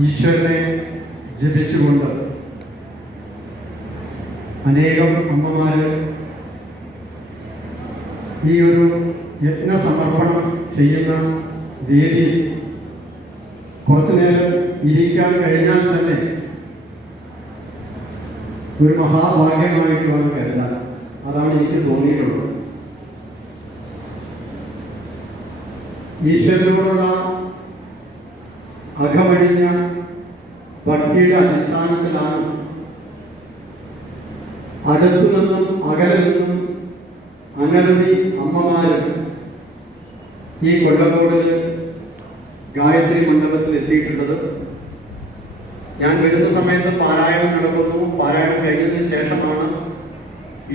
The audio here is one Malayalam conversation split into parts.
ഈശ്വരനെ ജപിച്ചുകൊണ്ട് അനേകം അമ്മമാർ ഈ ഒരു യജ്ഞസമർപ്പണം ചെയ്യുന്ന വേദി കുറച്ചു നേരം ഇരിക്കാൻ കഴിഞ്ഞാൽ തന്നെ ഒരു മഹാഭാഗ്യമായിട്ട് വേണം കരുതാൻ. അതാണ് എനിക്ക് തോന്നിയിട്ടുള്ളത്. ഈശ്വരനോടുള്ള അകമഴിഞ്ഞ ഭക്തിയുടെ അടിസ്ഥാനത്തിലാണ് അടുത്തു നിന്നും അകലെ നിന്നും അനവധി അമ്മമാര് ഈ കൊല്ലക്കോടില് ഗായത്രി മണ്ഡപത്തിൽ എത്തിയിട്ടുള്ളത്. ഞാൻ വരുന്ന സമയത്ത് പാരായണം നടക്കുന്നു. പാരായണം കഴിഞ്ഞതിന് ശേഷമാണ്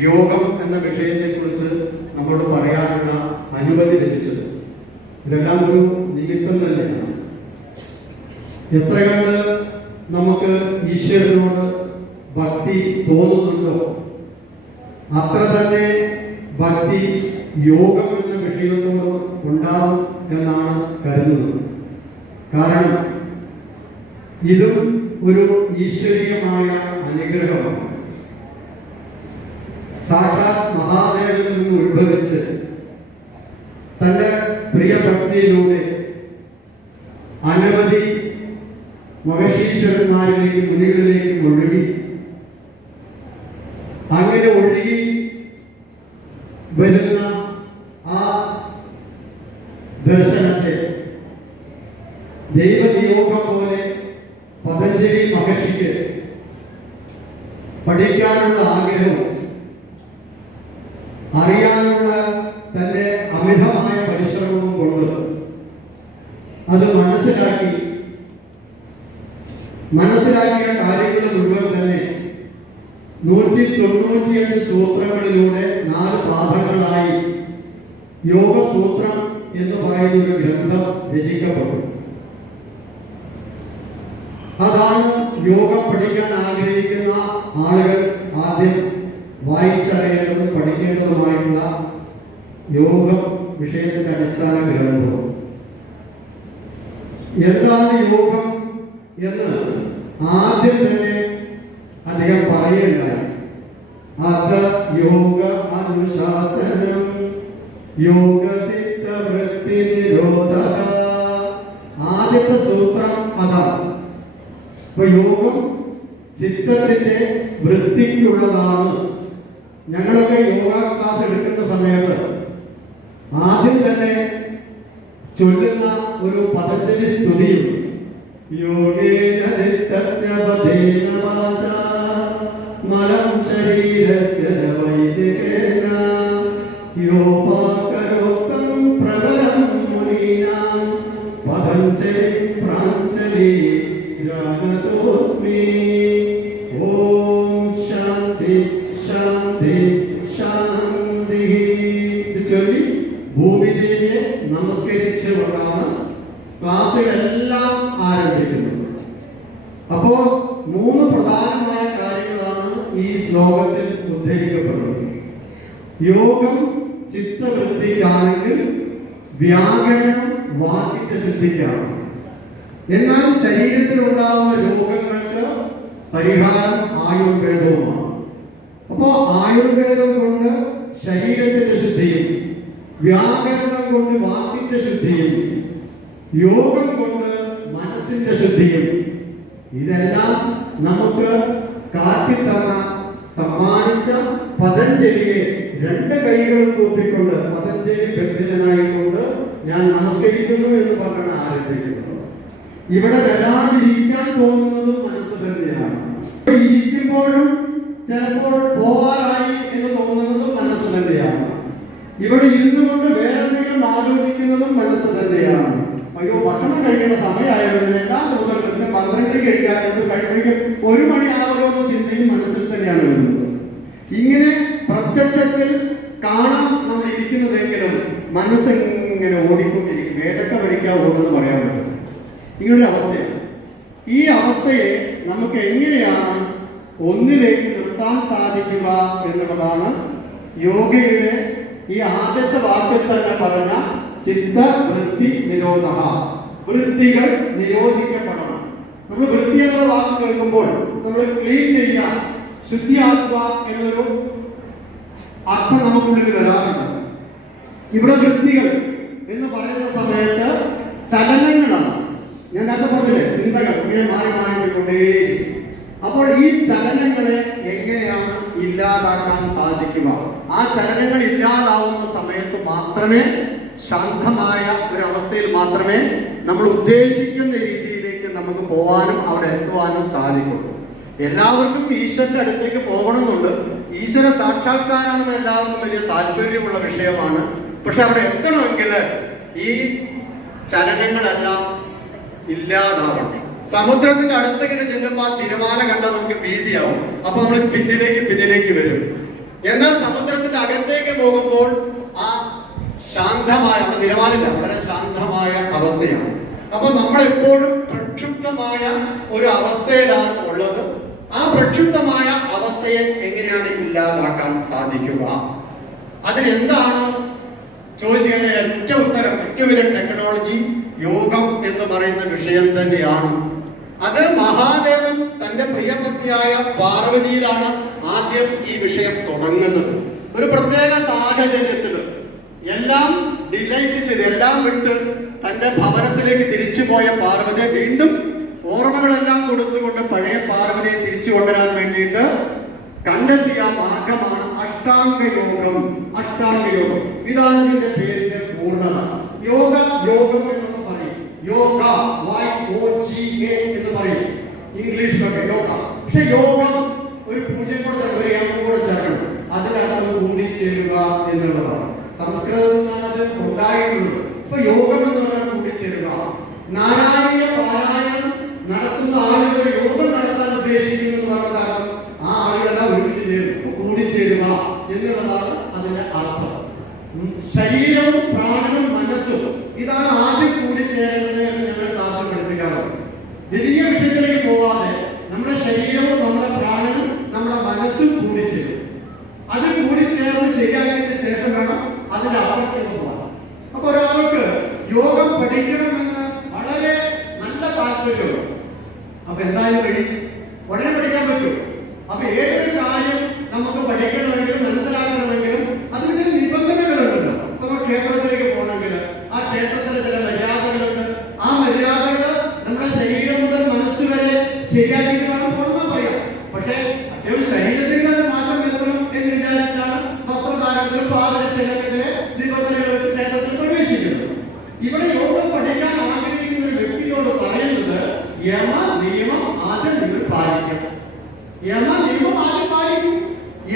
യോഗം എന്ന വിഷയത്തെക്കുറിച്ച് നമ്മളോട് പറയാനുള്ള അനുമതി ലഭിച്ചത്. ഇതെല്ലാം ഒരു നിമിത്തം തന്നെയാണ്. എത്രകണ്ട് നമുക്ക് ഈശ്വരനോട് ഭക്തി തോന്നുന്നുണ്ടോ അത്ര തന്നെ ഭക്തി യോഗം എന്ന വിഷയത്തോട് ഉണ്ടാവും എന്നാണ് കരുതുന്നത്. കാരണം ഇതും ഒരു ഈശ്വരീയമായ അനുഗ്രഹമാണ്. സാക്ഷാത് മഹാദേവനിൽ നിന്ന് ഉത്ഭവിച്ച് തന്റെ പ്രിയ ഭക്തിയിലൂടെ അനവധി മഹർഷീശ്വരന്മാരിലേക്കും മുനികളിലേക്കും ഒഴുകി, അങ്ങനെ ഒഴുകി വരുന്ന ആ ദർശനത്തെ ദൈവനിയോഗം പോലെ പതഞ്ജലി മഹർഷിക്ക് പഠിക്കാനുള്ള ആഗ്രഹവും അറിയാനുള്ള തന്റെ അമിതമായ പരിശ്രമവും കൊണ്ട് അത് മനസ്സിലാക്കിയ കാര്യങ്ങൾ മുഴുവൻ തന്നെ 195 സൂത്രങ്ങളിലൂടെ 4 പാദങ്ങളായി യോഗസൂത്രം എന്ന് പറയുന്ന ഒരു ഗ്രന്ഥം രചിക്കപ്പെട്ടു. അതാണ് യോഗം പഠിക്കാൻ ആഗ്രഹിക്കുന്ന ആളുകൾ ആദ്യം വായിച്ചറിയേണ്ടതും പഠിക്കേണ്ടതുമായിട്ടുള്ള യോഗ വിഷയത്തിന്റെ അടിസ്ഥാന ഗ്രന്ഥം. എന്താണ് യോഗം എന്ന് ആദ്യം തന്നെ അദ്ദേഹം പറയുകയുണ്ടായി. അത യോഗ അനുശാസനം യോഗ ചിത്തവൃത്തി നിരോധ. ആദ്യത്തെ സൂത്രം അതാണ്. അപ്പൊ യോഗം ചിത്തത്തിന്റെ വൃത്തിക്കുള്ളതാണ്. ഞങ്ങളൊക്കെ യോഗ ക്ലാസ് എടുക്കുന്ന സമയത്ത് ആദ്യം തന്നെ ചൊല്ലുന്ന ഒരു പതഞ്ജലി സ്തുതിയുണ്ട്. യോഗേന ചിത്തസ്യ പതേന വാചാ മലം ശരീരസ്യ വൈദികേന യോപാകരോക്തം പ്രബലം മുനീനാം പതഞ്ജലി പ്രാഞ്ജലി രാഗതോസ്മി. ഓം ശാന്തി ശാന്തി ശാന്തി. ഇത് ചൊല്ലി ഭൂമിദേവിയെ നമസ്കരിച്ച് കൊണ്ടാണ് ക്ലാസ്സുകളെല്ലാം ആരംഭിക്കുന്നത്. അപ്പോ 3 പ്രധാനമായ കാര്യങ്ങളാണ് ഈ ശ്ലോകത്തിൽ ഉദ്ധരിക്കപ്പെടുന്നത്. യോഗം ചിത്തവൃത്തിക്കാണെങ്കിൽ വ്യാകരണം വാക്കിന്റെ ശുദ്ധിക്കാണ്. എന്നാൽ ശരീരത്തിൽ ഉണ്ടാകുന്ന രോഗങ്ങൾക്ക് പരിഹാരം ആയുർവേദവുമാണ്. അപ്പോ ആയുർവേദം കൊണ്ട് ശരീരത്തിന്റെ ശുദ്ധിയും വ്യാകരണം കൊണ്ട് വാക്കിന്റെ ശുദ്ധിയും യോഗം കൊണ്ട് മനസ്സിന്റെ ശുദ്ധിയും ഇതെല്ലാം നമുക്ക് കാട്ടിത്തന്ന സമ്മാനിച്ച പതഞ്ജലിയെ 2 കൈകളും കൂട്ടിക്കൊണ്ട് പതഞ്ജലി ബന്ധിതനായിക്കൊണ്ട് ഞാൻ നമസ്കരിക്കുന്നു എന്ന് പറഞ്ഞാണ് ആരംഭിക്കുന്നത്. ഇവിടെ വരാതിരിക്കാൻ തോന്നുന്നതും മനസ്സ് തന്നെയാണ്. ഇരിക്കുമ്പോഴും ചിലപ്പോൾ പോവാറായി എന്ന് തോന്നുന്നതും മനസ്സ് തന്നെയാണ്. ഇവിടെ ഇരുന്നു കൊണ്ട് വേറെ എന്തെങ്കിലും ആലോചിക്കുന്നതും മനസ്സ് തന്നെയാണ്. അയ്യോ, ഭക്ഷണം കഴിക്കേണ്ട സമയമായതിന് എല്ലാ ദിവസവും 12 കഴിക്കാത്തത് കഴിക്കും 1 മണിയാവുമോ ചിന്തയും മനസ്സിൽ തന്നെയാണ് വരുന്നത്. ഇങ്ങനെ പ്രത്യക്ഷത്തിൽ കാണാൻ നമ്മൾ ഇരിക്കുന്നതെങ്കിലും മനസ്സിങ്ങനെ ഓടിക്കൊണ്ടിരിക്കും. ഏതൊക്കെ വഴിക്കാ ഓടുമെന്ന് പറയാൻ പറ്റും. ഇങ്ങനൊരു അവസ്ഥയാണ്. ഈ അവസ്ഥയെ നമുക്ക് എങ്ങനെയാണ് ഒന്നിലേക്ക് നിർത്താൻ സാധിക്കുക എന്നുള്ളതാണ് യോഗയുടെ ഈ ആദ്യത്തെ വാക്കിൽ തന്നെ പറഞ്ഞ ചിത്ത വൃത്തി നിരോധ. വൃത്തികൾ നിരോധിക്കപ്പെടണം. നമ്മൾ വൃത്തി എന്നുള്ള വാക്ക് കേൾക്കുമ്പോൾ നമ്മൾ ക്ലീൻ ചെയ്യുക, ശുദ്ധിയാക്കുക എന്നൊരു അർത്ഥം നമുക്കുള്ളിൽ വരാറുണ്ട്. ഇവിടെ വൃത്തികൾ എന്ന് പറയുന്ന സമയത്ത് ചലനങ്ങളാണ്. ഞാൻ നേരത്തെ പറഞ്ഞില്ലേ, ചിന്തകൾ ഇങ്ങനെ മാറി മാറിക്കൊണ്ടേയിരിക്കും. അപ്പോൾ ഈ ചലനങ്ങളെ എങ്ങനെയാണ് ഇല്ലാതാക്കാൻ സാധിക്കുക? ആ ചലനങ്ങൾ ഇല്ലാതാവുന്ന സമയത്ത് മാത്രമേ, ശാന്തമായ ഒരു അവസ്ഥയിൽ മാത്രമേ നമ്മൾ ഉദ്ദേശിക്കുന്ന രീതിയിലേക്ക് നമുക്ക് പോകാനും അവിടെ എത്തുവാനും സാധിക്കുള്ളൂ. എല്ലാവർക്കും ഈശ്വരന്റെ അടുത്തേക്ക് പോകണമെന്നുണ്ട്. ഈശ്വര സാക്ഷാത്കാരമാണ് എല്ലാവർക്കും വലിയ താല്പര്യമുള്ള വിഷയമാണ്. പക്ഷെ അവിടെ എത്തണമെങ്കിൽ ഈ ചലനങ്ങളെല്ലാം ഇല്ലാതാവണം. സമുദ്രത്തിന്റെ അടുത്തേക്ക് ചെല്ലുമ്പോൾ തിരമാല കണ്ടാൽ നമുക്ക് ഭീതിയാവും. അപ്പൊ നമ്മൾ പിന്നിലേക്ക് വരും. എന്നാൽ സമുദ്രത്തിന്റെ അകത്തേക്ക് പോകുമ്പോൾ ആ ശാന്തമായ, തിരമാലില്ല, വളരെ ശാന്തമായ അവസ്ഥയാണ്. അപ്പൊ നമ്മൾ എപ്പോഴും പ്രക്ഷുബ്ധമായ ഒരു അവസ്ഥയിലാണ് ഉള്ളത്. ആ പ്രക്ഷുബ്ധമായ അവസ്ഥയെ എങ്ങനെയാണ് ഇല്ലാതാക്കാൻ സാധിക്കുക? അതിനെന്താണ് ചോദിച്ചു കഴിഞ്ഞാൽ ഏറ്റവും ഉത്തരം, ഏറ്റവും വലിയ ടെക്നോളജി യോഗം എന്ന് പറയുന്ന വിഷയം തന്നെയാണ്. അത് മഹാദേവൻ തന്റെ പ്രിയപത്നിയായ പാർവതിയിലാണ് ആദ്യം ഈ വിഷയം തുടങ്ങുന്നത്. ഒരു പ്രത്യേക സാഹചര്യത്തിൽ എല്ലാം ഡിലൈറ്റ് ചെയ്ത്, എല്ലാം വിട്ട് തന്റെ ഭവനത്തിലേക്ക് തിരിച്ചു പോയ പാർവതിയെ വീണ്ടും ഓർമ്മകളെല്ലാം കൊടുത്തുകൊണ്ട് പഴയ പാർവതിയെ തിരിച്ചു കൊണ്ടുവരാൻ വേണ്ടിയിട്ട് കണ്ടെത്തിയ മാർഗമാണ് അഷ്ടാംഗയോഗം. അഷ്ടാംഗയോഗം, ഇതാണ് ഇതിന്റെ പേരിന്റെ പൂർണ്ണത. യോഗം എന്നൊക്കെ പറയും. യോഗ, YOGA എന്ന് പറയും ഇംഗ്ലീഷിലൊക്കെ യോഗ. പക്ഷെ യോഗം ഒരു പൂജ്യം കൂടെ ചേർക്കണം. അതിനകത്ത് കൂടിച്ചേരുക എന്നുള്ളതാണ്. സംസ്കൃതത്തിൽ നിന്നാണ് അത് ഉണ്ടായിട്ടുള്ളത്. ഇപ്പൊ യോഗം എന്ന് പറഞ്ഞാൽ കൂടിച്ചേരുക. നാരായണീയ പാരായണം നടത്തുന്ന ആളുകൾ യോഗം നടത്താൻ ഉദ്ദേശിക്കുന്നു എന്ന് പറഞ്ഞാൽ ആ ആളുകളെല്ലാം ഒരുമിച്ച് ചേരും, കൂടിച്ചേരുക എന്നുള്ളതാണ് അതിന്റെ അർത്ഥം. ശരീരവും പ്രാണനും മനസ്സും, ഇതാണ് ആദ്യം കൂടിച്ചേരുന്നത് എന്ന് ഞങ്ങൾ ക്ലാസ്സിൽ പഠിപ്പിക്കാറുണ്ട്. വലിയ വിഷയത്തിലേക്ക് പോവാതെ നമ്മുടെ ശരീരവും നമ്മുടെ പ്രാണനും നമ്മുടെ മനസ്സും കൂടിച്ചേരും. അത് കൂടിച്ചേർന്ന് ശരിയാക്കിയതിന് ശേഷം വേണം അതിന്റെ അപ്പുറത്തേക്ക് പോകാൻ. അപ്പൊ ഒരാൾക്ക് യോഗം പഠിക്കണമെന്ന് വളരെ നല്ല താല്പര്യമുണ്ട്. അപ്പൊ എന്തായാലും ഉടനെ പഠിക്കാൻ പറ്റും. അപ്പൊ ഏതൊരു കാര്യം നമുക്ക് പഠിക്കണമെങ്കിലും മനസ്സിലാക്കണമെങ്കിലും അതിന് ചില നിബന്ധനകളുണ്ടല്ലോ. നമ്മൾ ക്ഷേത്രത്തിലേക്ക് പോകണമെങ്കിൽ ആ ക്ഷേത്രത്തിലെ ചില മര്യാദകളുണ്ട്. ആ മര്യാദകൾ നമ്മുടെ ശരീരം മുതൽ മനസ്സ് വരെ ശരിയാക്കിയിട്ട് വേണം പോകണമെന്ന് പറയാം. പക്ഷേ അദ്ദേഹം ശരീരത്തിന്റെ മാറ്റം വരുത്തണം എന്ന് വിചാരിച്ചാണ് വസ്ത്രധാരണത്തിലും പാദരക്ഷകത്തിലെ നിബന്ധനകൾ വെച്ച് ക്ഷേത്രത്തിൽ പ്രവേശിക്കുന്നത്. ഇവിടെ യോഗം പഠിക്കാൻ ആഗ്രഹിക്കുന്ന ഒരു വ്യക്തിയോട് പറയുന്നത് യമ നിയമം ആദ്യം നിങ്ങൾ പാലിക്കണം. യമ നിയമം ആദ്യം പാലിക്കും.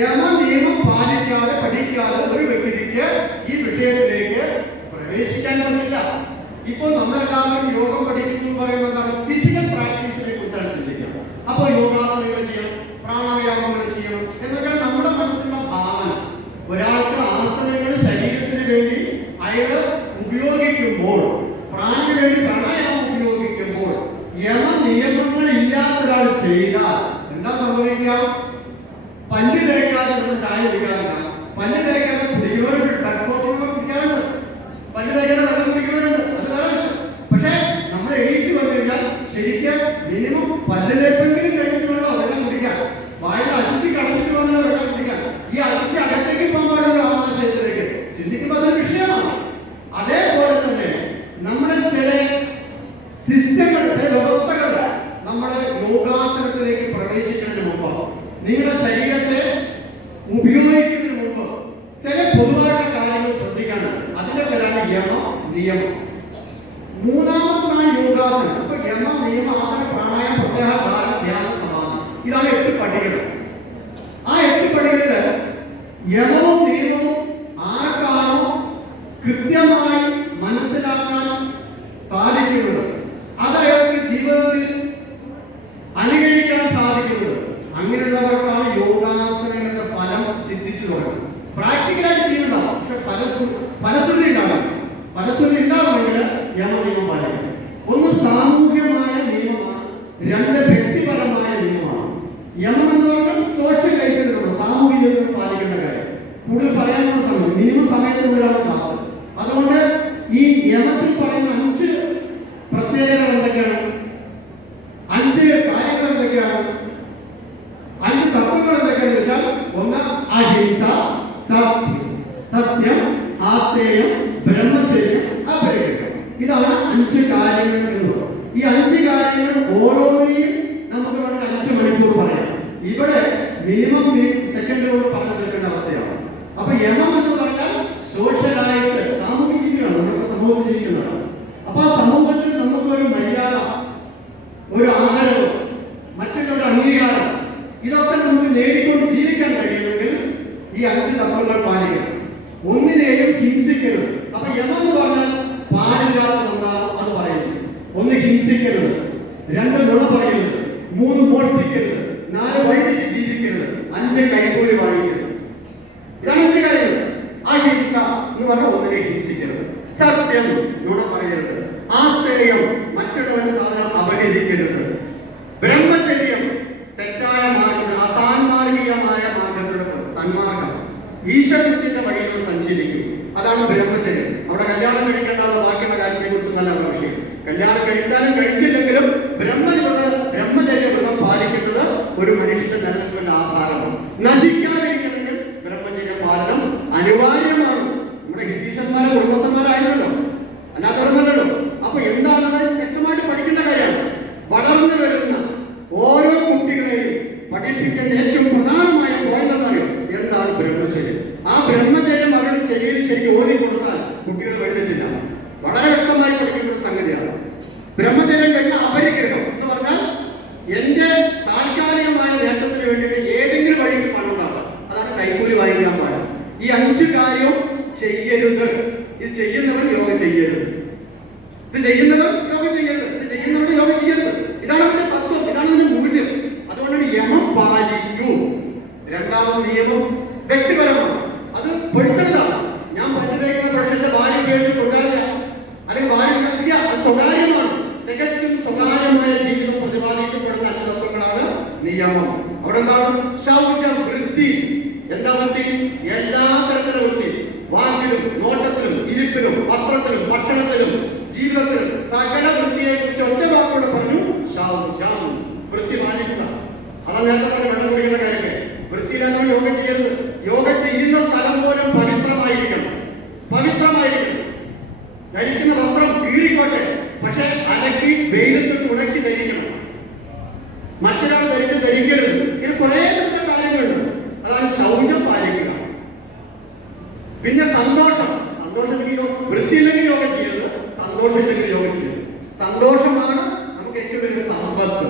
യമ നിയമം പാലിക്കാതെ പഠിക്കാതെ ഒരു വ്യക്തിക്ക് ഈ വിഷയത്തിലേക്ക് പ്രവേശിക്കാൻ പറ്റില്ല. ഇപ്പോൾ നമ്മളെല്ലാവരും യോഗം പഠിക്കുന്നു എന്ന് പറയുന്നത് ഫിസിക്കൽ പ്രാക്ടീസിനെ കുറിച്ചാണ് ചിന്തിക്കുക. അപ്പോൾ യോഗാസനങ്ങൾ ചെയ്യണം, പ്രാണായാമങ്ങൾ ചെയ്യണം എന്നൊക്കെ നമ്മുടെ മനസ്സിലുള്ള ഭാവന. ഒരാൾക്ക് ആസനങ്ങൾ ശരീരത്തിന് വേണ്ടി അയാൾ ഉപയോഗിക്കുമ്പോൾ, പ്രാണിന് വേണ്ടി പ്രാണായാമം ഉപയോഗിക്കുമ്പോൾ യമ നിയമങ്ങൾ ഇല്ലാത്ത ഒരാൾ ചെയ്താൽ എന്താ സംഭവിക്കുക? പല്ല് തേക്കാതെ നമ്മൾ ചായ കുടിക്കാറില്ല. പല്ല് തേക്കാതെ കുടിക്കുന്നവരുണ്ട്, കുടിക്കാറുണ്ട്. പല്ല് തേക്കാതെ വെള്ളം കുടിക്കുന്നവരുണ്ട്. അത് വേറെ വിഷയം. പക്ഷേ നമ്മൾ എഴുതി വന്നു കഴിഞ്ഞാൽ ശരിക്കും മിനിമം പല്ല് തേപ്പെങ്കിലും കഴിഞ്ഞിട്ട് വേണോ വെള്ളം കുടിക്കാൻ. വായുടെ അശുദ്ധി കളഞ്ഞിട്ട് വേണോ വെള്ളം കുടിക്കാൻ. ഈ അശുദ്ധി അകത്തേക്ക് പോകാൻ പാടുള്ള ആശയത്തിലേക്ക് ചിന്തിക്കുമ്പോൾ അതൊരു വിഷയമാണ്. അതേപോലെ തന്നെ നമ്മുടെ ചില സിസ്റ്റങ്ങൾ, വ്യവസ്ഥകൾ നമ്മുടെ യോഗാസനത്തിലേക്ക് പ്രവേശിക്കുന്നതിന് മുമ്പ്, നിങ്ങളുടെ ശരീരത്തെ ഉപയോഗിക്കുന്നതിന് മുമ്പ് ചില പൊതുവായ കാര്യങ്ങൾ ശ്രദ്ധിക്കാനുണ്ട്. അതിന്റെ പേരാണ് യമ നിയമം. മൂന്നാമതാണ് യോഗാസനം. ഇപ്പൊ യമ നിയമ ആസന പ്രാണായാമം പ്രത്യാഹാര ധാരണ ധ്യാന സമാധി, ഇതാണ് 8 പടികൾ. ആ 8 പടികളില് യമവും നിയമവും ആർക്കാണോ ആസ്തേയം, ബ്രഹ്മചര്യം, അപരിഗ്രഹം. ഇതാണ് 5 കാര്യങ്ങൾ എന്ന് പറയുന്നത്. ഈ 5 കാര്യങ്ങൾ ഓരോന്നിനെയും നമുക്ക് വേണമെങ്കിൽ 5 മണിക്കൂർ പറയാം. ഇവിടെ മിനിമം സെക്കൻഡുകൾ പറഞ്ഞു തീർക്കേണ്ട അവസ്ഥയാണ്. അപ്പൊ യമം എന്ന് പറഞ്ഞാൽ സോഷ്യലായിട്ട് സാമൂഹിക ജീവിയാണ്, നമ്മുടെ സമൂഹത്തിൽ ജീവിക്കുന്നതാണ്. അപ്പൊ ആ സമൂഹത്തിൽ നമുക്കൊരു മര്യാദ, ഒരു ആദരവ്, മറ്റുള്ളവരുടെ അംഗീകാരം, ഇതൊക്കെ നമുക്ക് നേടിക്കൊണ്ട് ജീവിക്കാൻ കഴിയുമെങ്കിൽ ഈ 5 തത്വങ്ങൾ പാലിക്കണം. ഒന്നിനെയും ഹിംസിക്കരുത്. അപ്പൊ യമം എന്ന് പറഞ്ഞാൽ പാലില്ലാത്തതെന്നാണ് അത് പറയുന്നത്. 1 ഹിംസിക്കരുത്, 2 നുണ പറയരുത്, 3 മോഷ്ടിക്കരുത്, 4 വഴിതെറ്റി ജീവിക്കരുത്, 5 കൈക്കൂലി വാങ്ങിക്കരുത്. ഇതാണ് 5 കാര്യങ്ങൾ. അഹിംസ എന്ന് പറഞ്ഞാൽ ഒന്നിനെ ഹിംസിക്കരുത്, സത്യം, നുണ പറയരുത്, ആസ്തേയം, മറ്റുള്ളവരുടെ സാധനം അപഹരിക്കരുത്, ബ്രഹ്മചര്യം, തെറ്റായ മാർഗത്തിൽ അസാൻമാർഗീയമായ മാർഗത്തിലൂടെ സന്മാർഗം, ഈശ്വര നിശ്ചിത വഴികൾ സഞ്ചരിക്കും. അതാണ് ബ്രഹ്മചര്യം. അവിടെ കല്യാണം കഴിക്കേണ്ടാത്ത ബാക്കിയുള്ള കാര്യത്തെ കുറിച്ച് നല്ല വിഷയം. കല്യാണം കഴിച്ചാലും കഴിച്ചില്ലെങ്കിലും ബ്രഹ്മചര്യ വ്രതം പാലിക്കുന്നത് ഒരു മനുഷ്യന്റെ നിലനിൽപ്പിന്റെ ആധാരമാണ്. നശിക്കാതിരിക്കണമെങ്കിൽ ബ്രഹ്മചര്യ പാലനം അനിവാര്യമാണ്. നമ്മുടെ ഹിതീഷന്മാരെ കുടുംബത്തന്മാരായിരുന്നല്ലോ, അല്ലാത്തവരല്ലോ. അപ്പൊ എന്താണെന്ന് വ്യക്തമായിട്ട് പഠിക്കേണ്ട കാര്യമാണ്. വളർന്നു വരുന്ന ഓരോ കുട്ടികളെയും പഠിപ്പിക്കേണ്ട ഏറ്റവും പ്രധാനമായ പോയിന്റ് എന്നറിയും എന്താണ് ബ്രഹ്മചര്യം. ആ ബ്രഹ്മചര്യം അവരുടെ ശരിയിൽ ശരി ഓതി കൊടുത്താൽ കുട്ടികൾ വഴുതിട്ടില്ല. വളരെ വ്യക്തമായി പഠിക്കുന്ന ഒരു സംഗതിയാണ്. ബ്രഹ്മചര്യം കഴിഞ്ഞ അപരിഗ്രഹം എന്ന് പറഞ്ഞാൽ എന്റെ താൽക്കാലികമായ നേട്ടത്തിന് വേണ്ടിയിട്ട് ഏതെങ്കിലും വഴിക്ക് പണം ഉണ്ടാകാം. അതാണ് കൈക്കൂലി വാങ്ങിക്കാൻ പാടില്ല. ഈ 5 കാര്യവും ചെയ്യരുത്. ഇത് ചെയ്യുന്നവർ യോഗ ചെയ്യരുത്, ഇത് ചെയ്യുന്നവർ യോഗ ചെയ്യരുത്, ഇത് ചെയ്യുന്നവർ യോഗ ചെയ്യരുത്. ഇതാണ് അതിന്റെ തത്വം, ഇതാണ് അതിന്റെ മൂല്യം. അതുകൊണ്ടാണ് യമം പാലിക്കൂ. 2ാമത് നിയമം വ്യക്തിപരമാണ്, അത് പേഴ്സണലാണ്. ഞാൻ പറ്റുന്ന പ്രശ്നത്തെ ഭാര്യ ഉപയോഗിച്ച് കൊടുക്കാറില്ല, അല്ലെങ്കിൽ ഭാര്യ സ്വകാര്യമാണ്. തികച്ചും സ്വകാര്യമായ ജീവിതം പ്രതിപാദിക്കപ്പെടുന്ന അച്ചടക്കങ്ങളാണ് നിയമം. അവിടെ എന്താണ്? ശൗചം, വൃത്തി. എന്താ വൃത്തി? എല്ലാ തരത്തിലുള്ള വൃത്തി. വാക്കിലും, നോട്ടത്തിലും, ഇരിപ്പിലും, വസ്ത്രത്തിലും, ഭക്ഷണത്തിലും, ജീവിതത്തിലും സകല വൃത്തിയെ കുറിച്ച് ഒറ്റ വാക്കോട് പറഞ്ഞു. ശൗചം, വൃത്തി പാലിക്കുക. അതാ നേരത്തെ പറഞ്ഞ വെള്ളം കുടിക്കുന്ന കാര്യമൊക്കെ. വൃത്തിയില്ലാത്തവർ യോഗ ചെയ്യരുത്. യോഗ ചെയ്യുന്ന സ്ഥലം പോലും പവിത്രമായിരിക്കണം, പവിത്രമായിരിക്കണം. ധരിക്കുന്ന വസ്ത്രം കീറിക്കോട്ടെ, പക്ഷെ അലക്കി വെയിലത്ത് ഉണക്കി ധരിക്കണം. മറ്റൊരാൾ ധരിക്കരുത്. ഇങ്ങനെ കുറെ തരത്തിലുള്ള കാര്യങ്ങളുണ്ട്. അതാണ് ശൗചം പാലിക്കുക. പിന്നെ സന്തോഷം. വൃത്തിയില്ലെങ്കിൽ യോഗ ചെയ്യരുത്, സന്തോഷമില്ലെങ്കിൽ യോഗ ചെയ്യരുത്. സന്തോഷമാണ് നമുക്ക് ഏറ്റവും വലിയ സമ്പത്ത്,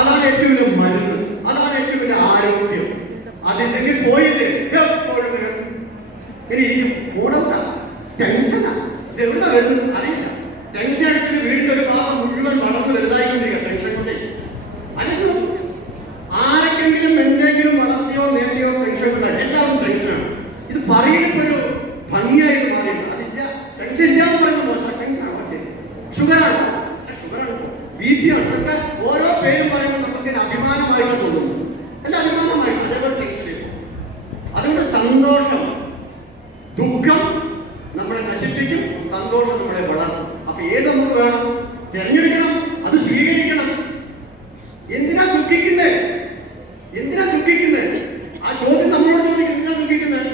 അതാണ് ഏറ്റവും വലിയ മരുന്ന്, അതാണ് ഏറ്റവും വലിയ ആരോഗ്യം. അതില്ലെങ്കിൽ പോയില്ലേ എപ്പോഴും ഇനി കൂടണ്ട ടെൻഷനാ. ഇത് എവിടുന്നാ വരുന്നത് അറിയില്ല. ടെൻഷൻ അടിച്ചിട്ട് വീടിന്റെ ഒരു ഭാഗം മുഴുവൻ വളർന്ന് വലുതായിക്കൊണ്ടിരിക്കുക ടെൻഷൻ കൊണ്ട്. അടിച്ചു ആരെങ്കിലും എന്തെങ്കിലും വളർച്ചയോ നേരത്തെയോ ടെൻഷൻ കൊണ്ടാണ്. എല്ലാവരും ടെൻഷനാണ്. ഇത് പറയുന്നൊരു ഭംഗിയായിട്ട് മാറിയില്ല. അതില്ല, ടെൻഷൻ ഇല്ലാന്ന് പറയുന്നത് മോശം. ടെൻഷനാണ്, പക്ഷേ ഷുഗറാണ്, BP ആണ്. ഇതൊക്കെ ഓരോ പേരും പറയുമ്പോൾ നമുക്ക് അഭിമാനമായിട്ട് തോന്നുന്നു. അല്ല, അഭിമാനമായിട്ട് അതേപോലെ ടെൻഷൻ. അതുകൊണ്ട് സന്തോഷം, ദുഃഖം നമ്മളെ നശിപ്പിക്കും, സന്തോഷം നമ്മളെ വളർത്തും. അപ്പൊ ഏത് നമുക്ക് വേണം? തിരഞ്ഞെടുക്കണം, അത് സ്വീകരിക്കണം. എന്തിനാ ദുഃഖിക്കുന്നേ? എന്തിനാ ദുഃഖിക്കുന്നേ? ആ ചോദ്യം നമ്മളോട് ചോദിക്കുന്നത്. എന്തിനാ ദുഃഖിക്കുന്നത്?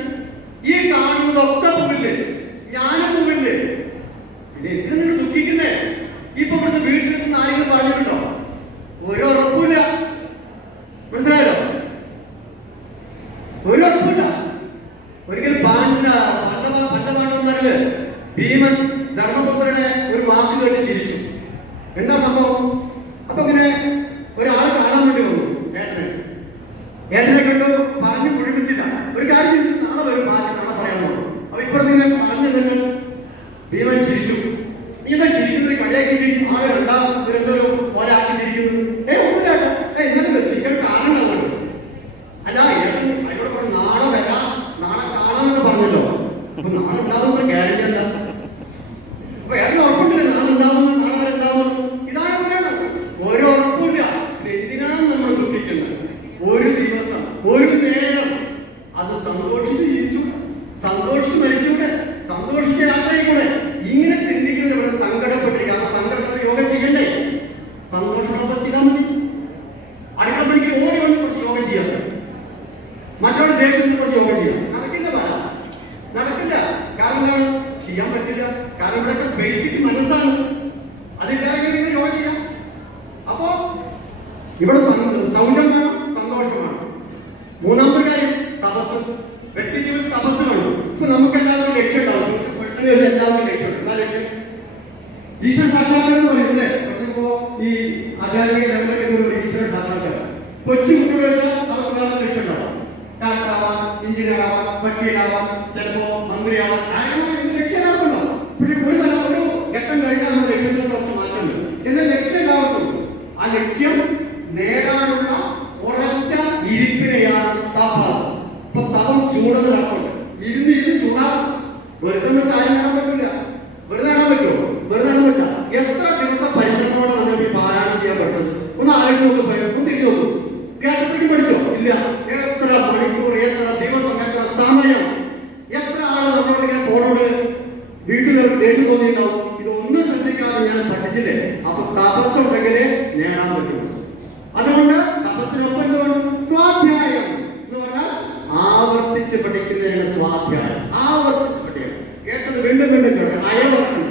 ഈ കാണുന്നതൊക്കെ പോവില്ലേ? ഞാനും പോവില്ലേ? പിന്നെ എന്തിനാ നിങ്ങൾ ദുഃഖിക്കുന്നേ? ഇപ്പൊ ഇവിടുന്ന് വീട്ടിൽ നിന്ന് ആരെങ്കിലും പറഞ്ഞിട്ടുണ്ടോ? ഒരു ഉറപ്പില്ല. മനസ്സിലായല്ലോ? ഒരു ഉറപ്പില്ല. ഒരിക്കൽ പഞ്ചപാണ്ഡവന്മാരില് ഭീമൻ ധർമ്മപുത്രനെ ഒരു വാക്ക് കേട്ട് ചിരിച്ചു. എന്താ സംഭവം? അപ്പൊ ഇങ്ങനെ ഒരാള് കാണാൻ വേണ്ടി വന്നു. ഏട്ടനെ കണ്ടു, പറഞ്ഞു കുഴിപ്പിച്ചില്ല. ഒരു കാര്യം നാളെ വരും, ബാക്കി നാളെ പറയാൻ പോകും. അപ്പൊ ഇപ്പഴത്തെ പറഞ്ഞു തന്നെ ഭീമൻ ചിരിച്ചു. നീ എന്താ ചിരിക്കുന്നത്? കളിയാക്കി ചിരിക്കും. ആകെ രണ്ടാം ഒരെന്തോ ഒരാക്കി ചിരിക്കുന്നത്. ഒന്നുമില്ല, ഇന്നലെ ചിരിക്കാൻ കാരണം ഇവിടെ സൗജം വേണം, സന്തോഷമാണ്. മൂന്നാമത്തെ കാര്യം തപസ്. വ്യക്തി ജീവിതത്തിൽ തപസ് വേണം. ഇപ്പൊ നമുക്ക് എല്ലാവർക്കും ലക്ഷ്യം ഉണ്ടാവും. പേഴ്സണലി എല്ലാവർക്കും ലക്ഷ്യമുണ്ട്. എന്താ ലക്ഷ്യം? ഈശ്വര സാക്ഷാത്കാരം എന്ന് പറയുന്നത് ഇപ്പോ ഈ ആധ്യാത്മിക ലെവലിൽ ഈശ്വര സാക്ഷാത്കാരം കൊച്ചു കുട്ടികൾ വെച്ചാൽ അവർക്ക് വേറെ ലക്ഷ്യം ഉണ്ടാവും. ഡാക്ടറാവാം, എഞ്ചിനീയറാവാം, വക്കീലാവാം, ചിലപ്പോ മന്ത്രിയാവാം, എന്ത് ലക്ഷ്യമാകുമല്ലോ. പക്ഷെ ഒരു ഘട്ടം കഴിഞ്ഞാൽ നമ്മുടെ ലക്ഷ്യത്തിൽ കുറച്ച് മാറ്റമുണ്ട്. എന്നാൽ ലക്ഷ്യം ഉണ്ടാവുന്നുള്ളൂ. ആ ലക്ഷ്യം നേടാനുള്ള ഉറച്ച ഇരിപ്പിനെയാണ് തപസ്. ഇപ്പൊ തപം ചൂടുന്ന നടക്കുന്നുണ്ട്. ഇരുന്ന് ചൂടാകും. വെറുതെ കാര്യം കാണാൻ പറ്റില്ല. വെറുതെ കാണാൻ പറ്റുമോ? വെറുതെ കാണാൻ പറ്റില്ല. എത്ര ദിവസം പരിശ്രമത്തോടെ നമ്മൾ ഈ പാരായണം ചെയ്യാൻ പഠിച്ചത്? ഒന്ന് ആലോചിച്ച് നോക്കൂ. സ്വയം ഒന്ന് തിരിഞ്ഞു നോക്കൂ. കേട്ടപ്പോഴേക്കും പഠിച്ചോ? ഇല്ല. എത്ര മണിക്കൂർ, എത്ര ദിവസം, എത്ര സമയം, എത്ര ആള് നമ്മളോട് ഇങ്ങനെ ഫോണോട് വീട്ടിലൊരു ദേഷ്യം തോന്നിയിട്ടുണ്ടാവും. ഇതൊന്നും ശ്രദ്ധിക്കാതെ ഞാൻ പഠിച്ചില്ലേ. അപ്പൊ തപസ് ഉണ്ടെങ്കിലേ നേടാൻ പറ്റുള്ളൂ. അതുകൊണ്ട് തപസ്സിനൊപ്പം എന്തുകൊണ്ട് സ്വാധ്യായം എന്ന് പറഞ്ഞാൽ ആവർത്തിച്ച് പഠിക്കുന്നതിന് സ്വാധ്യായം. ആവർത്തിച്ച് പഠിക്കണം. കേട്ടത് വീണ്ടും വീണ്ടും കേൾക്കണം. അയവറക്കണം.